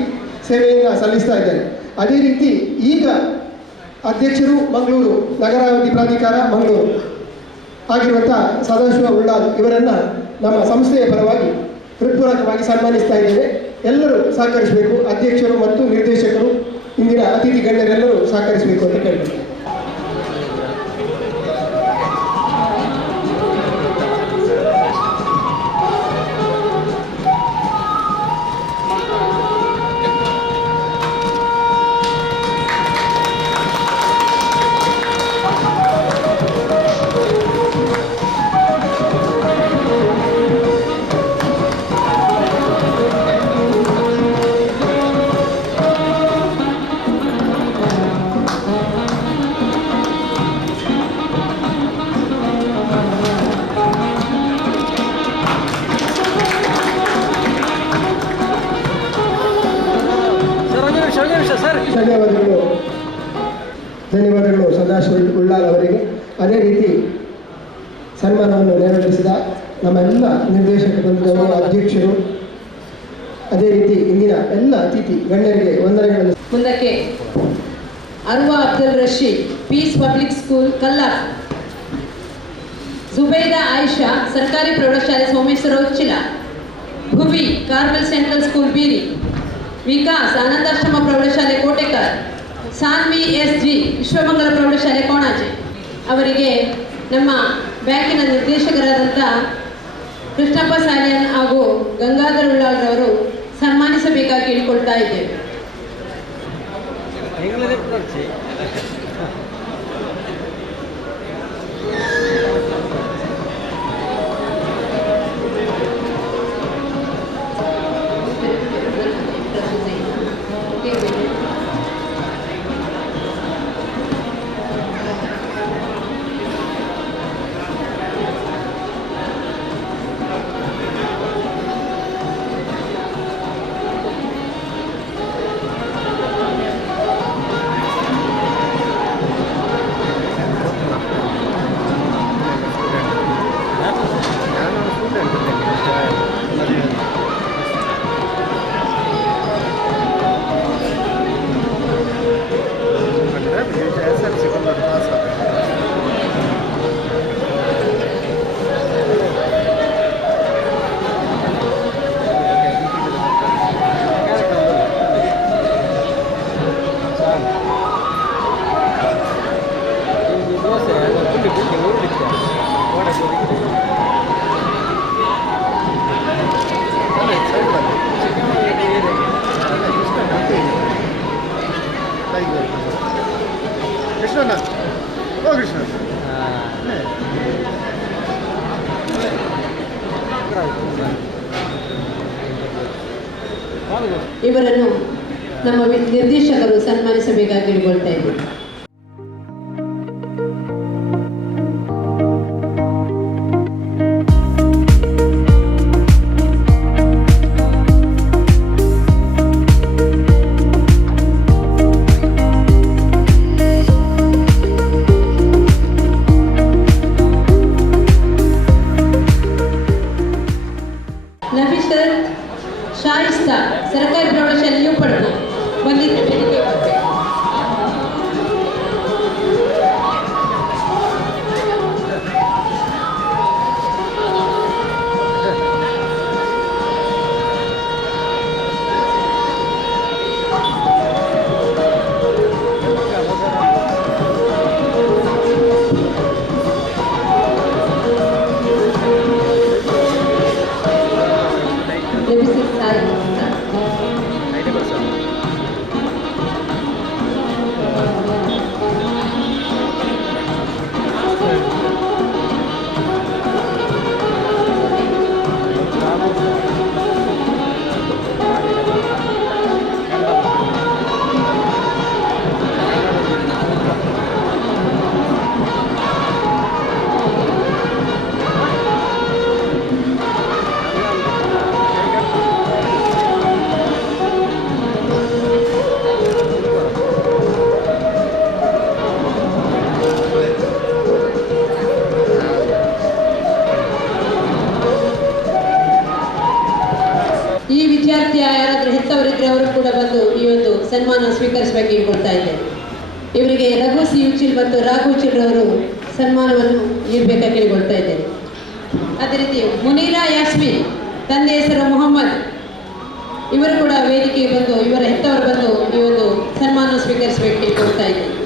ಸೇವೆಯನ್ನು ಸಲ್ಲಿಸ್ತಾ ಇದ್ದಾರೆ. ಅದೇ ರೀತಿ ಈಗ ಅಧ್ಯಕ್ಷರು ಮಂಗಳೂರು ನಗರಾಭಿವೃದ್ಧಿ ಪ್ರಾಧಿಕಾರ ಮಂಗಳೂರು ಆಗಿರುವಂಥ ಸದಾಶಿವ ಉಳ್ಳಾಲ್ ಇವರನ್ನು ನಮ್ಮ ಸಂಸ್ಥೆಯ ಪರವಾಗಿ ಹೃತ್ಪೂರ್ವಕವಾಗಿ ಸನ್ಮಾನಿಸ್ತಾ ಇದ್ದೇವೆ. ಎಲ್ಲರೂ ಸಹಕರಿಸಬೇಕು, ಅಧ್ಯಕ್ಷರು ಮತ್ತು ನಿರ್ದೇಶಕರು, ಇಂದಿನ ಅತಿಥಿ ಗಣ್ಯರೆಲ್ಲರೂ ಸಹಕರಿಸಬೇಕು ಅಂತ ಕೇಳ್ತಾರೆ. ಪ್ರಕಾಶ್ ಉಳ್ಳಾಲ್ ಅವರಿಗೆ, ಅದೇ ರೀತಿ ಸನ್ಮಾನವನ್ನು ನೆರವೇರಿಸಿದ ನಮ್ಮ ಎಲ್ಲ ನಿರ್ದೇಶಕ ಬಂಧುಗಳು, ಅಧ್ಯಕ್ಷರು, ಅದೇ ರೀತಿ ಇಂದಿನ ಎಲ್ಲ ಅತಿಥಿ ಗಣ್ಯರಿಗೆ ವಂದನೆಗಳನ್ನು. ಮುಂದಕ್ಕೆ Arwa Abdul Rashid, peace public school Kallar. Zubaida Ayisha, ಸರ್ಕಾರಿ ಪ್ರೌಢಶಾಲೆ Someshwara Uchila. Bhuvi, Carmel central school Beeri. Vikas, Anandashrama ಪ್ರೌಢಶಾಲೆ ಕೋಟೆಕರ್. ಸಾನ್ವಿ SG, ವಿಶ್ವಮಂಗಲ ಪ್ರೌಢಶಾಲೆ ಕೋಣಾಜೆ. ಅವರಿಗೆ ನಮ್ಮ ಬ್ಯಾಂಕಿನ ನಿರ್ದೇಶಕರಾದಂಥ ಕೃಷ್ಣಪ್ಪ ಸಾಲಿಯನ್ ಹಾಗೂ ಗಂಗಾಧರ ಉಳ್ಳಾಳ್ರವರು ಸನ್ಮಾನಿಸಬೇಕಾಗಿ ಕೇಳಿಕೊಳ್ತಾ ಇದ್ದೇವೆ. ಇವರನ್ನು ನಮ್ಮ ನಿರ್ದೇಶಕರು ಸನ್ಮಾನಿಸಬೇಕಾಗಿ ಕೇಳಿಕೊಳ್ತಾ ಇದ್ದೇವೆ. ಶಾಯಿಸ್ತಾ, ಸರ್ಕಾರಿ ಪ್ರೌಢಶಾಲೆ ಯುಪಡ್ನ ಬಂದಿದ್ದೇವೆ. ಈ ವಿದ್ಯಾರ್ಥಿ ಯಾರಾದರೂ ಹೆತ್ತವರಿದ್ದರೆ ಅವರು ಕೂಡ ಬಂದು ಈ ಒಂದು ಸನ್ಮಾನ ಸ್ವೀಕರಿಸಬೇಕು ಕೊಡ್ತಾ ಇದ್ದೇವೆ. ಇವರಿಗೆ ರಘು ಸಿ ಉಚಿಲ್ ಮತ್ತು ರಾಘು ಉಚಿಲ್ರವರು ಸನ್ಮಾನವನ್ನು ನೀಡಬೇಕಾಗಿ ಕೇಳಿಕೊಳ್ತಾ ಇದ್ದೇವೆ. ಅದೇ ರೀತಿ ಮುನೀರಾ ಯಾಸ್ಮಿನ್, ತಂದೆ ಹೆಸರು ಮೊಹಮ್ಮದ್, ಇವರು ಕೂಡ ವೇದಿಕೆಗೆ ಬಂದು ಇವರ ಹೆತ್ತವರು ಬಂದು ಈ ಒಂದು ಸನ್ಮಾನ ಸ್ವೀಕರಿಸಬೇಕು ಕೇಳಿಕೊಳ್ತಾ ಇದ್ದೇವೆ.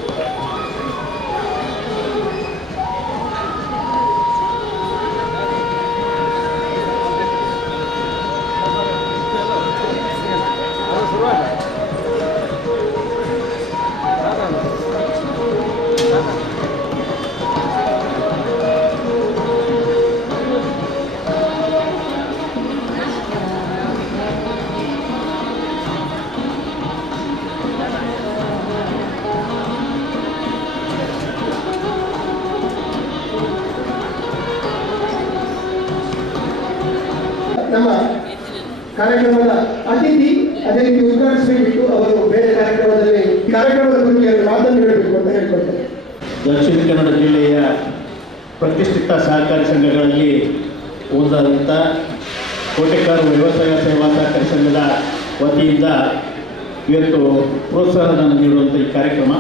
ನಮ್ಮ ಕಾರ್ಯಕ್ರಮದ ಅತಿಥಿ ಅದೇ ರೀತಿ ಉದ್ಘಾಟಿಸಬೇಕಿತ್ತು. ಅವರು ಬೇರೆ ಕಾರ್ಯಕ್ರಮದಲ್ಲಿ ಕಾರ್ಯಕ್ರಮದ ಕುರಿತು ಮಾತನ್ನು ಹೇಳಬೇಕು ಅಂತ ಹೇಳ್ಕೊಳ್ತಾರೆ. ದಕ್ಷಿಣ ಕನ್ನಡ ಜಿಲ್ಲೆಯ ಪ್ರತಿಷ್ಠಿತ ಸಹಕಾರಿ ಸಂಘಗಳಲ್ಲಿ ಒಂದಾದಂಥ ಕೋಟೆಕಾರ ವ್ಯವಸಾಯ ಸೇವಾ ಸಹಕಾರಿ ಸಂಘದ ವತಿಯಿಂದ ಇವತ್ತು ಪ್ರೋತ್ಸಾಹಧನ ನೀಡುವಂಥ ಈ ಕಾರ್ಯಕ್ರಮ,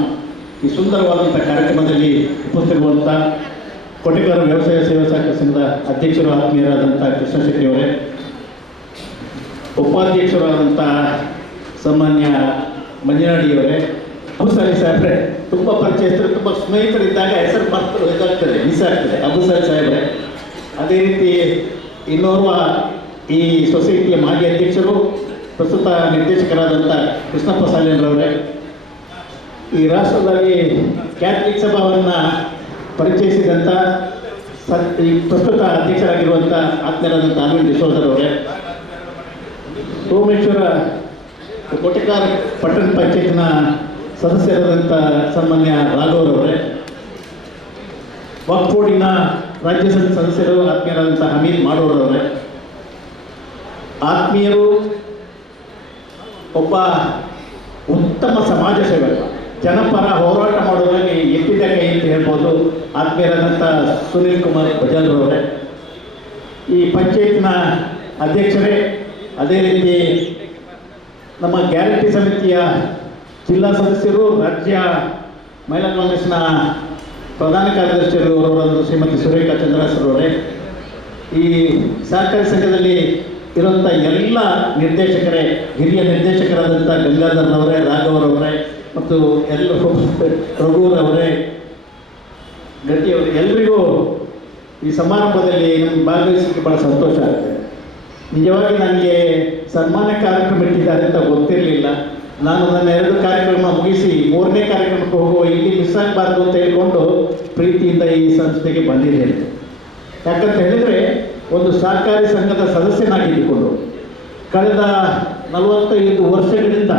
ಈ ಸುಂದರವಾದಂಥ ಕಾರ್ಯಕ್ರಮದಲ್ಲಿ ಉಪಸ್ಥಿತಿರುವಂಥ ಕೋಟೆಕಾರ ವ್ಯವಸಾಯ ಸೇವಾ ಸಹಕಾರಿ ಸಂಘದ ಅಧ್ಯಕ್ಷರು ಆತ್ಮೀಯರಾದಂಥ ಕೃಷ್ಣ ಶೆಟ್ಟಿ ಅವರೇ, ಉಪಾಧ್ಯಕ್ಷರಾದಂಥ ಸಾಮಾನ್ಯ ಮಂಜನಾಡಿಯವರೇ, ಅಬುಸಾರಿ ಸಾಹೇಬ್ರೆ, ತುಂಬ ಪರಿಚಯಸ್ಥರು, ತುಂಬ ಸ್ನೇಹಿತರಿದ್ದಾಗ ಹೆಸರು ಮರ್ತರು ಇದಾಗ್ತದೆ, ಮಿಸ್ ಆಗ್ತದೆ. ಅಬುಸಾರಿ ಸಾಹೇಬ್ರೆ, ಅದೇ ರೀತಿ ಇನ್ನೋರ್ವ ಈ ಸೊಸೈಟಿಯ ಮಾಜಿ ಅಧ್ಯಕ್ಷರು, ಪ್ರಸ್ತುತ ನಿರ್ದೇಶಕರಾದಂಥ ಕೃಷ್ಣಪ್ಪ ಸಾಲೇಂದ್ರವರೇ, ಈ ರಾಷ್ಟ್ರದಲ್ಲಿ ಕ್ಯಾಥಲಿಕ್ ಸಭಾವನ್ನು ಪರಿಚಯಿಸಿದಂಥ ಈ ಪ್ರಸ್ತುತ ಅಧ್ಯಕ್ಷರಾಗಿರುವಂಥ ಆತ್ಮೀಯರಾದಂಥ ಅರವಿಂದ್ ಯಶೋಧರವರೇ, ಸೋಮೇಶ್ವರ ಕೋಟೆಕಾರ ಪಟ್ಟಣ ಪಂಚಾಯತ್ನ ಸದಸ್ಯರಾದಂಥ ಸಾಮಾನ್ಯ ರಾಘವರವರೇ, ವಕ್ಫ್ ಬೋರ್ಡಿನ ರಾಜ್ಯ ಸದಸ್ಯರು ಆತ್ಮೀಯರಾದಂಥ ಹಮೀದ್ ಮಾಡೋರವರೇ, ಆತ್ಮೀಯರು, ಒಬ್ಬ ಉತ್ತಮ ಸಮಾಜ ಸೇವಕ, ಜನಪರ ಹೋರಾಟ ಮಾಡೋದ್ರಲ್ಲಿ ಎತ್ತಿದ ಕೈ ಅಂತ ಹೇಳ್ಬೋದು, ಆತ್ಮೀಯರಾದಂಥ ಸುನೀಲ್ ಕುಮಾರ್ ಬಜಾಲ್ರವರೇ, ಈ ಪಂಚಾಯತ್ನ ಅಧ್ಯಕ್ಷರೇ, ಅದೇ ರೀತಿ ನಮ್ಮ ಗ್ಯಾರಂಟಿ ಸಮಿತಿಯ ಜಿಲ್ಲಾ ಸದಸ್ಯರು, ರಾಜ್ಯ ಮಹಿಳಾ ಕಾಂಗ್ರೆಸ್ನ ಪ್ರಧಾನ ಕಾರ್ಯದರ್ಶಿಯರು ಶ್ರೀಮತಿ ಸುರೇಖಾ ಚಂದ್ರಾಸರವರೇ, ಈ ಸಹಕಾರಿ ಸಂಘದಲ್ಲಿ ಇರುವಂಥ ಎಲ್ಲ ನಿರ್ದೇಶಕರೇ, ಹಿರಿಯ ನಿರ್ದೇಶಕರಾದಂಥ ಗಂಗಾಧರ್ನವರೇ, ರಾಘವರವರೇ ಮತ್ತು ಎಲ್ಲರೂ ರಘುವರವರೇ, ಗಟ್ಟಿಯವರು, ಎಲ್ಲರಿಗೂ ಈ ಸಮಾರಂಭದಲ್ಲಿ ಭಾಗವಹಿಸಲಿಕ್ಕೆ ಭಾಳ ಸಂತೋಷ ಆಗುತ್ತೆ. ನಿಜವಾಗಿ ನನಗೆ ಸನ್ಮಾನ ಕಾರ್ಯಕ್ರಮ ಇಟ್ಟಿದ್ದಾರೆ ಅಂತ ಗೊತ್ತಿರಲಿಲ್ಲ. ನಾನು ನನ್ನ 2 ಕಾರ್ಯಕ್ರಮ ಮುಗಿಸಿ 3ನೇ ಕಾರ್ಯಕ್ರಮಕ್ಕೆ ಹೋಗುವ ಇಲ್ಲಿ ಮಿಸ್ ಆಗಬಾರ್ದು ಅಂತ ಹೇಳಿಕೊಂಡು ಪ್ರೀತಿಯಿಂದ ಈ ಸಂಸ್ಥೆಗೆ ಬಂದಿದ್ದೇನೆ. ಯಾಕಂತ ಹೇಳಿದರೆ, ಒಂದು ಸಹಕಾರಿ ಸಂಘದ ಸದಸ್ಯನಾಗಿದ್ದುಕೊಂಡು ಕಳೆದ 45 ವರ್ಷಗಳಿಂದ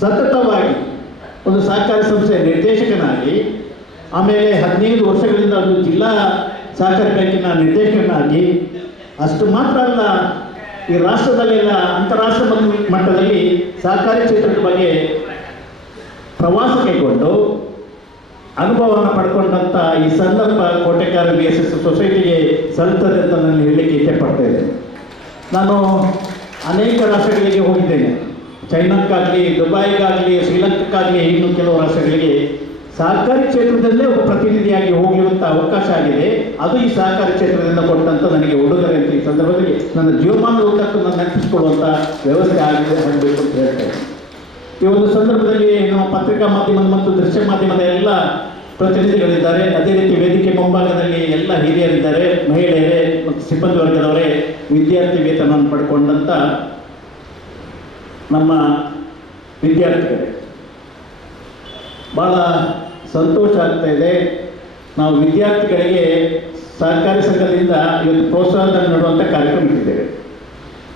ಸತತವಾಗಿ ಒಂದು ಸಹಕಾರಿ ಸಂಸ್ಥೆಯ ನಿರ್ದೇಶಕನಾಗಿ, ಆಮೇಲೆ 15 ವರ್ಷಗಳಿಂದ ಒಂದು ಜಿಲ್ಲಾ ಸಹಕಾರಿ ಬ್ಯಾಂಕಿನ ನಿರ್ದೇಶಕನಾಗಿ, ಅಷ್ಟು ಮಾತ್ರ ಅಲ್ಲ, ಈ ರಾಷ್ಟ್ರದಲ್ಲೆಲ್ಲ ಅಂತಾರಾಷ್ಟ್ರೀಯ ಮಟ್ಟದಲ್ಲಿ ಸಹಕಾರಿ ಕ್ಷೇತ್ರದ ಬಗ್ಗೆ ಪ್ರವಾಸ ಕೈಗೊಂಡು ಅನುಭವವನ್ನು ಪಡ್ಕೊಂಡಂಥ ಈ ಸಂದರ್ಭ ಕೋಟೆಕಾರ VSS ಸೊಸೈಟಿಗೆ ಸಲ್ತದೆ ಅಂತ ನಾನು ಹೇಳಲಿಕ್ಕೆ ಇಷ್ಟಪಡ್ತಾ ಇದ್ದೇನೆ. ನಾನು ಅನೇಕ ರಾಷ್ಟ್ರಗಳಿಗೆ ಹೋಗಿದ್ದೇನೆ, ಚೈನಾಕ್ಕಾಗಲಿ, ದುಬೈಗಾಗಲಿ, ಶ್ರೀಲಂಕಾಗಲಿ, ಇನ್ನು ಕೆಲವು ರಾಷ್ಟ್ರಗಳಿಗೆ ಸಹಕಾರಿ ಕ್ಷೇತ್ರದಲ್ಲೇ ಒಬ್ಬ ಪ್ರತಿನಿಧಿಯಾಗಿ ಹೋಗುವಂಥ ಅವಕಾಶ ಆಗಿದೆ. ಅದು ಈ ಸಹಕಾರಿ ಕ್ಷೇತ್ರದಿಂದ ಕೊಟ್ಟಂಥ ನನಗೆ ಉಡುಗೊರೆ ಅಂತ ಈ ಸಂದರ್ಭದಲ್ಲಿ ನನ್ನ ಜೀವಮಾನದ ಉದ್ದಕ್ಕೂ ನಾನು ನೆನಪಿಸ್ಕೊಳ್ಳುವಂಥ ವ್ಯವಸ್ಥೆ ಆಗಬೇಕು ಅಂತ ಹೇಳ್ತೇನೆ. ಈ ಒಂದು ಸಂದರ್ಭದಲ್ಲಿ ನಮ್ಮ ಪತ್ರಿಕಾ ಮಾಧ್ಯಮದ ಮತ್ತು ದೃಶ್ಯ ಮಾಧ್ಯಮದ ಎಲ್ಲ ಪ್ರತಿನಿಧಿಗಳಿದ್ದಾರೆ. ಅದೇ ರೀತಿ ವೇದಿಕೆ ಮುಂಭಾಗದಲ್ಲಿ ಎಲ್ಲ ಹಿರಿಯರಿದ್ದಾರೆ, ಮಹಿಳೆಯರೇ ಮತ್ತು ಸಿಬ್ಬಂದಿ ವರ್ಗದವರೇ, ವಿದ್ಯಾರ್ಥಿ ವೇತನವನ್ನು ಪಡ್ಕೊಂಡಂಥ ನಮ್ಮ ವಿದ್ಯಾರ್ಥಿಗಳೇ, ಭಾಳ ಸಂತೋಷ ಆಗ್ತಾ ಇದೆ. ನಾವು ವಿದ್ಯಾರ್ಥಿಗಳಿಗೆ ಸಹಕಾರಿ ಸಂಘದಿಂದ ಇವತ್ತು ಪ್ರೋತ್ಸಾಹಧನ ನೀಡುವಂಥ ಕಾರ್ಯಕ್ರಮ ಇಟ್ಟಿದ್ದೇವೆ.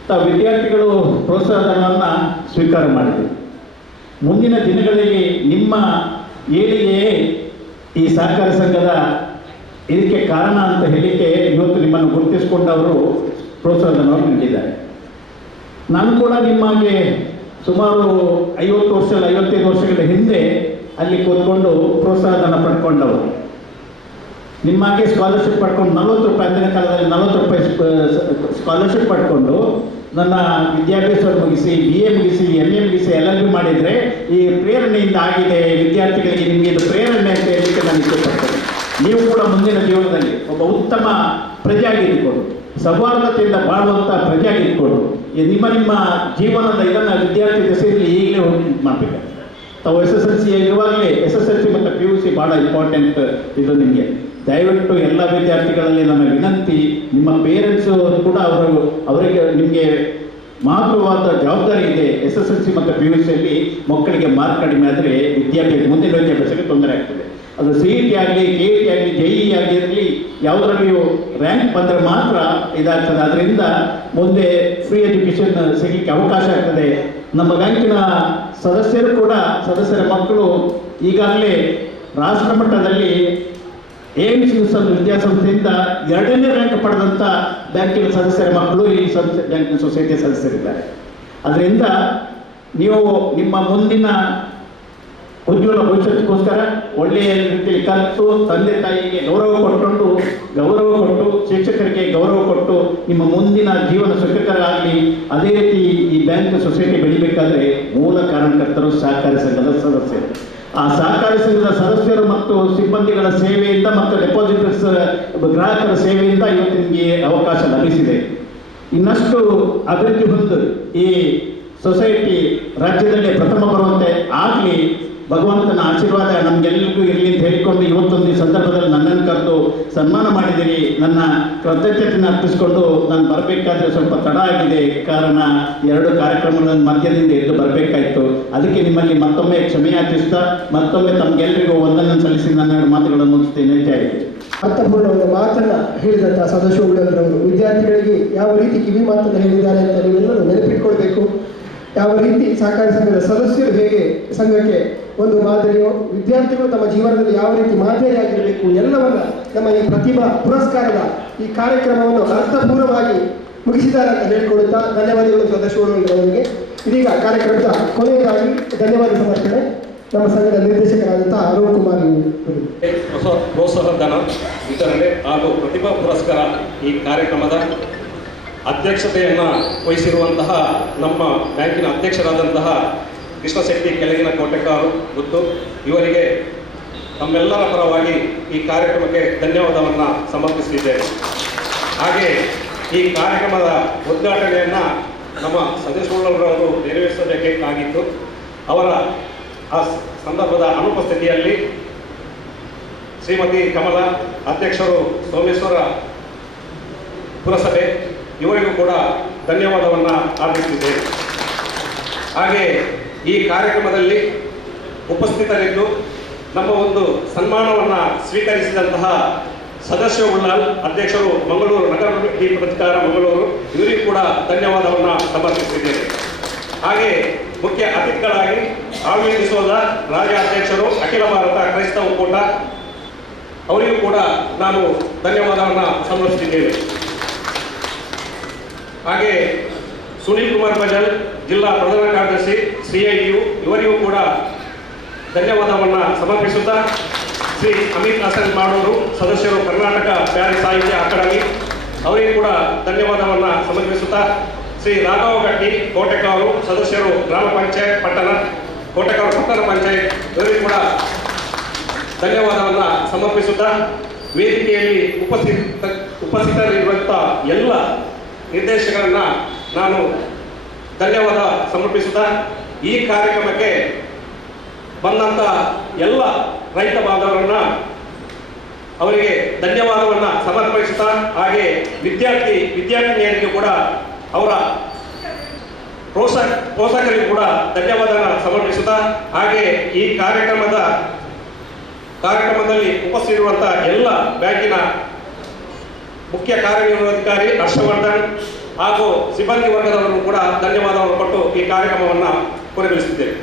ತಾವು ವಿದ್ಯಾರ್ಥಿಗಳು ಪ್ರೋತ್ಸಾಹಧನವನ್ನು ಸ್ವೀಕಾರ ಮಾಡಿದೆ. ಮುಂದಿನ ದಿನಗಳಲ್ಲಿ ನಿಮ್ಮ ಏಳಿಗೆ ಈ ಸಹಕಾರಿ ಸಂಘದ ಇದಕ್ಕೆ ಕಾರಣ ಅಂತ ಹೇಳಲಿಕ್ಕೆ ಇವತ್ತು ನಿಮ್ಮನ್ನು ಗುರುತಿಸಿಕೊಂಡವರು ಪ್ರೋತ್ಸಾಹಧನವನ್ನು ನೀಡಿದ್ದಾರೆ. ನಾನು ಕೂಡ ನಿಮಗೆ ಸುಮಾರು 50 ವರ್ಷ 55 ವರ್ಷಗಳ ಹಿಂದೆ ಅಲ್ಲಿ ಕೂತ್ಕೊಂಡು ಪ್ರೋತ್ಸಾಹಧನ ಪಡ್ಕೊಂಡವರು. ನಿಮಗೆ ಸ್ಕಾಲರ್ಶಿಪ್ ಪಡ್ಕೊಂಡು 40 ರೂಪಾಯಿ, ಅಂದಿನ ಕಾಲದಲ್ಲಿ 40 ರೂಪಾಯಿ ಸ್ಕಾಲರ್ಶಿಪ್ ಪಡ್ಕೊಂಡು ನನ್ನ ವಿದ್ಯಾಭ್ಯಾಸವನ್ನು ಮುಗಿಸಿ, BA ಮುಗಿಸಿ, MA ಮುಗಿಸಿ, LLB ಮಾಡಿದರೆ ಈ ಪ್ರೇರಣೆಯಿಂದ ಆಗಿದೆ ವಿದ್ಯಾರ್ಥಿಗಳಿಗೆ. ನಿಮಗೆ ಇದು ಪ್ರೇರಣೆ ಅಂತ ಹೇಳಲಿಕ್ಕೆ ನಾನು ಇಷ್ಟಪಡ್ತೇನೆ. ನೀವು ಕೂಡ ಮುಂದಿನ ಜೀವನದಲ್ಲಿ ಒಬ್ಬ ಉತ್ತಮ ಪ್ರಜೆಯಾಗಿದ್ದುಕೊಂಡು, ಸೌಹಾರ್ದತೆಯಿಂದ ಬಾಳುವಂಥ ಪ್ರಜೆಯಾಗಿದ್ದುಕೊಂಡು ನಿಮ್ಮ ಜೀವನದ ಇದನ್ನು ವಿದ್ಯಾರ್ಥಿ ದಶೆಯಲ್ಲಿ ಈಗಲೇ ಹೋಗಿ ಮಾಡಬೇಕು. ತಾವು SSLC ಇರುವಾಗಲೇ SSLC ಮತ್ತು PUC ಭಾಳ ಇಂಪಾರ್ಟೆಂಟ್. ಇದು ನಿಮಗೆ ದಯವಿಟ್ಟು ಎಲ್ಲ ವಿದ್ಯಾರ್ಥಿಗಳಲ್ಲಿ ನನ್ನ ವಿನಂತಿ, ನಿಮ್ಮ ಪೇರೆಂಟ್ಸು ಕೂಡ ಅವರಿಗೆ ನಿಮಗೆ ಮಹತ್ವವಾದ ಜವಾಬ್ದಾರಿ ಇದೆ. SSLC ಮತ್ತು PUCಯಲ್ಲಿ ಮಕ್ಕಳಿಗೆ ಮಾರ್ಕ್ ಕಡಿಮೆ ಆದರೆ ಮುಂದಿನ ವಿದ್ಯಾಭ್ಯಾಸಕ್ಕೆ ತೊಂದರೆ ಆಗ್ತದೆ. ಅದು CET ಆಗಲಿ, KET ಆಗಲಿ, JEE ಆಗಿರಲಿ, ಯಾವುದರಲ್ಲಿಯೂ ರ್ಯಾಂಕ್ ಬಂದರೆ ಮಾತ್ರ ಇದಾಗ್ತದೆ. ಅದರಿಂದ ಮುಂದೆ ಫ್ರೀ ಎಜುಕೇಷನ್ ಸಿಗಲಿಕ್ಕೆ ಅವಕಾಶ ಆಗ್ತದೆ. ನಮ್ಮ ಬ್ಯಾಂಕಿನ ಸದಸ್ಯರು ಕೂಡ, ಸದಸ್ಯರ ಮಕ್ಕಳು ಈಗಾಗಲೇ ರಾಷ್ಟ್ರ ಮಟ್ಟದಲ್ಲಿ ಏಮ್ಸ್ ವಿದ್ಯಾಸಂಸ್ಥೆಯಿಂದ 2ನೇ ರ್ಯಾಂಕ್ ಪಡೆದಂಥ ಬ್ಯಾಂಕಿನ ಸದಸ್ಯರ ಮಕ್ಕಳು ಈ ಬ್ಯಾಂಕಿನ ಸೊಸೈಟಿಯ ಸದಸ್ಯರಿದ್ದಾರೆ. ಅದರಿಂದ ನೀವು ನಿಮ್ಮ ಮುಂದಿನ ಉಜ್ವಲ ಭವಿಷ್ಯಕ್ಕೋಸ್ಕರ ಒಳ್ಳೆಯ ರೀತಿಯಲ್ಲಿ ಕಲಿತು ತಂದೆ ತಾಯಿಗೆ ಗೌರವ ಕೊಟ್ಟು ಶಿಕ್ಷಕರಿಗೆ ಗೌರವ ಕೊಟ್ಟು ನಿಮ್ಮ ಮುಂದಿನ ಜೀವನ ಸುಖಕರ ಆಗಲಿ. ಅದೇ ರೀತಿ ಈ ಬ್ಯಾಂಕ್ ಸೊಸೈಟಿ ಬೆಳಿಬೇಕಾದ್ರೆ ಮೂಲ ಕಾರಣಕರ್ತರು ಸಹಕಾರಿ ಸಂಘದ ಸದಸ್ಯರು. ಆ ಸಹಕಾರಿ ಸಂಘದ ಸದಸ್ಯರು ಮತ್ತು ಸಿಬ್ಬಂದಿಗಳ ಸೇವೆಯಿಂದ ಮತ್ತು ಡೆಪಾಸಿಟರ್ಸ್ ಗ್ರಾಹಕರ ಸೇವೆಯಿಂದ ಇವತ್ತು ನಿಮಗೆ ಅವಕಾಶ ಲಭಿಸಿದೆ. ಇನ್ನಷ್ಟು ಅಭಿವೃದ್ಧಿ ಹೊಂದು ಈ ಸೊಸೈಟಿ ರಾಜ್ಯದಲ್ಲೇ ಪ್ರಥಮ ಬರುವಂತೆ ಆಗಲಿ, ಭಗವಂತನ ಆಶೀರ್ವಾದ ನಮಗೆಲ್ಲರಿಗೂ ಇರಲಿ ಅಂತ ಹೇಳಿಕೊಂಡು ಇವತ್ತೊಂದು ಈ ಸಂದರ್ಭದಲ್ಲಿ ನನ್ನನ್ನು ಕರೆದು ಸನ್ಮಾನ ಮಾಡಿದ್ದೀರಿ. ನನ್ನ ಕೃತಜ್ಞತೆಯನ್ನು ಅರ್ಪಿಸಿಕೊಂಡು ನಾನು ಬರಬೇಕಾದ್ರೆ ಸ್ವಲ್ಪ ತಡ ಆಗಿದೆ, ಕಾರಣ 2 ಕಾರ್ಯಕ್ರಮಗಳ ಮಧ್ಯದಿಂದ ಎದ್ದು ಬರಬೇಕಾಯಿತು. ಅದಕ್ಕೆ ನಿಮ್ಮಲ್ಲಿ ಮತ್ತೊಮ್ಮೆ ಕ್ಷಮೆಯಾಚಿಸ್ತಾ ಮತ್ತೊಮ್ಮೆ ತಮಗೆಲ್ಲರಿಗೂ ವಂದನೆ ಸಲ್ಲಿಸಿ ನನ್ನ ಮಾತುಗಳನ್ನು ಮುಗಿಸ್ತೇನೆ. ಜೈ ಹಿಂದ್. ಅರ್ಥಪೂರ್ಣವಾದ ಮಾತನ್ನ ಹೇಳಿದಂತಹ ಸದಾಶಿವ ಉಳ್ಳಲ್ರವರು ವಿದ್ಯಾರ್ಥಿಗಳಿಗೆ ಯಾವ ರೀತಿ ಕಿವಿ ಮಾತನ್ನು ಹೇಳಿದ್ದಾರೆ ಅಂತ ನೀವೆಲ್ಲರೂ ನೆನಪಿಟ್ಕೊಳ್ಬೇಕು. ಯಾವ ರೀತಿ ಸಹಕಾರಿ ಸಂಘದ ಸದಸ್ಯರು ಹೇಗೆ ಸಂಘಕ್ಕೆ ಒಂದು ಮಾದರಿಯೋ, ವಿದ್ಯಾರ್ಥಿಗಳು ತಮ್ಮ ಜೀವನದಲ್ಲಿ ಯಾವ ರೀತಿ ಮಾದರಿಯಾಗಿರಬೇಕು ಎಲ್ಲವನ್ನ ನಮ್ಮ ಈ ಪ್ರತಿಭಾ ಪುರಸ್ಕಾರದ ಈ ಕಾರ್ಯಕ್ರಮವನ್ನು ಅರ್ಥಪೂರ್ಣವಾಗಿ ಮುಗಿಸಿದ್ದಾರೆ ಅಂತ ಹೇಳಿಕೊಳ್ಳುತ್ತಾ ಧನ್ಯವಾದಗಳು ಸದಾಶಿವ ಉಳ್ಳಲ್ರವರಿಗೆ. ಇದೀಗ ಕಾರ್ಯಕ್ರಮದ ಕೊನೆಯದಾಗಿ ಧನ್ಯವಾದ ಸಮರ್ಪಣೆ ನಮ್ಮ ಸಂಘದ ನಿರ್ದೇಶಕರಾದಂತಹ ಅರುಣ್ ಕುಮಾರ್ ಅವರು. ಪ್ರೋತ್ಸಾಹ ಧನ ವಿತರಣೆ ಹಾಗೂ ಪ್ರತಿಭಾ ಪುರಸ್ಕಾರ ಈ ಕಾರ್ಯಕ್ರಮದ ಅಧ್ಯಕ್ಷತೆಯನ್ನು ವಹಿಸಿರುವಂತಹ ನಮ್ಮ ಬ್ಯಾಂಕಿನ ಅಧ್ಯಕ್ಷರಾದಂತಹ ಕೃಷ್ಣಶೆಟ್ಟಿ ಕೆಳಗಿನ ಕೋಟೆಕಾರು ಮತ್ತು ಇವರಿಗೆ ನಮ್ಮೆಲ್ಲರ ಪರವಾಗಿ ಈ ಕಾರ್ಯಕ್ರಮಕ್ಕೆ ಧನ್ಯವಾದವನ್ನು ಸಮರ್ಪಿಸಲಿದ್ದೇವೆ. ಹಾಗೆ ಈ ಕಾರ್ಯಕ್ರಮದ ಉದ್ಘಾಟನೆಯನ್ನು ನಮ್ಮ ಸದಸ್ಯರವರು ನೆರವೇರಿಸಬೇಕಾಗಿತ್ತು. ಅವರ ಆ ಸಂದರ್ಭದ ಅನುಪಸ್ಥಿತಿಯಲ್ಲಿ ಶ್ರೀಮತಿ ಕಮಲಾ, ಅಧ್ಯಕ್ಷರು ಸೋಮೇಶ್ವರ ಪುರಸಭೆ, ಇವರಿಗೂ ಕೂಡ ಧನ್ಯವಾದವನ್ನು ಅರ್ಪಿಸಿದ್ದೇವೆ. ಹಾಗೆ ಈ ಕಾರ್ಯಕ್ರಮದಲ್ಲಿ ಉಪಸ್ಥಿತರಿದ್ದು ನಮ್ಮ ಒಂದು ಸನ್ಮಾನವನ್ನು ಸ್ವೀಕರಿಸಿದಂತಹ ಸದಾಶಿವ ಉಳ್ಳಾಲ್, ಅಧ್ಯಕ್ಷರು ಮಂಗಳೂರು ನಗರಾಭಿವೃದ್ಧಿ ಪ್ರಾಧಿಕಾರ ಮಂಗಳೂರು, ಇವರಿಗೂ ಕೂಡ ಧನ್ಯವಾದವನ್ನು ಸಮರ್ಪಿಸಿದ್ದೇವೆ. ಹಾಗೆ ಮುಖ್ಯ ಅತಿಥಿಗಳಾಗಿ ಆಳ್ವಿಸೋದ ರಾಜ್ಯಾಧ್ಯಕ್ಷರು ಅಖಿಲ ಭಾರತ ಕ್ರೈಸ್ತವ ಒಕ್ಕೂಟ, ಅವರಿಗೂ ಕೂಡ ನಾನು ಧನ್ಯವಾದವನ್ನು ಸಮರ್ಪಿಸಿದ್ದೇವೆ. ಹಾಗೆ ಸುನೀಲ್ ಕುಮಾರ್ ಬಜಲ್, ಜಿಲ್ಲಾ ಪ್ರಧಾನ ಕಾರ್ಯದರ್ಶಿ CIU, ಇವರಿಗೂ ಕೂಡ ಧನ್ಯವಾದವನ್ನು ಸಮರ್ಪಿಸುತ್ತಾ ಶ್ರೀ ಅಮಿತ್ ಹಸನ್ ಮಾಡೂರು, ಸದಸ್ಯರು ಕರ್ನಾಟಕ ಬ್ಯಾರಿ ಸಾಹಿತ್ಯ ಅಕಾಡೆಮಿ, ಅವರಿಗೂ ಕೂಡ ಧನ್ಯವಾದವನ್ನು ಸಮರ್ಪಿಸುತ್ತಾ ಶ್ರೀ ರಾಘವ ಗಟ್ಟಿ ಕೋಟೆಕಾರು, ಸದಸ್ಯರು ಗ್ರಾಮ ಪಂಚಾಯತ್ ಕೋಟೆಕಾರು ಪಟ್ಟಣ ಪಂಚಾಯತ್, ಇವರಿಗೂ ಕೂಡ ಧನ್ಯವಾದವನ್ನು ಸಮರ್ಪಿಸುತ್ತಾ ವೇದಿಕೆಯಲ್ಲಿ ಉಪಸ್ಥಿತರಿರುವಂಥ ಎಲ್ಲ ನಿರ್ದೇಶಕರನ್ನು ನಾನು ಧನ್ಯವಾದ ಸಮರ್ಪಿಸುತ್ತಾ ಈ ಕಾರ್ಯಕ್ರಮಕ್ಕೆ ಬಂದಂಥ ಎಲ್ಲ ರೈತ ಬಾಂಧವರನ್ನು ಅವರಿಗೆ ಧನ್ಯವಾದವನ್ನು ಸಮರ್ಪಿಸುತ್ತಾ ಹಾಗೆ ವಿದ್ಯಾರ್ಥಿನಿಯರಿಗೂ ಕೂಡ ಅವರ ಪೋಷಕರಿಗೂ ಕೂಡ ಧನ್ಯವಾದವನ್ನು ಸಮರ್ಪಿಸುತ್ತಾ ಹಾಗೆ ಈ ಕಾರ್ಯಕ್ರಮದಲ್ಲಿ ಉಪಸ್ಥಿತಿರುವಂಥ ಎಲ್ಲ ಬ್ಯಾಂಕಿನ ಮುಖ್ಯ ಕಾರ್ಯನಿರ್ವಹಣಾಧಿಕಾರಿ ಹರ್ಷವರ್ಧನ್ ಹಾಗೂ ಸಿಬ್ಬಂದಿ ವರ್ಗದವರನ್ನು ಕೂಡ ಧನ್ಯವಾದವನ್ನು ಕೊಟ್ಟು ಈ ಕಾರ್ಯಕ್ರಮವನ್ನು ಕೊನೆಗೊಳಿಸುತ್ತೇವೆ.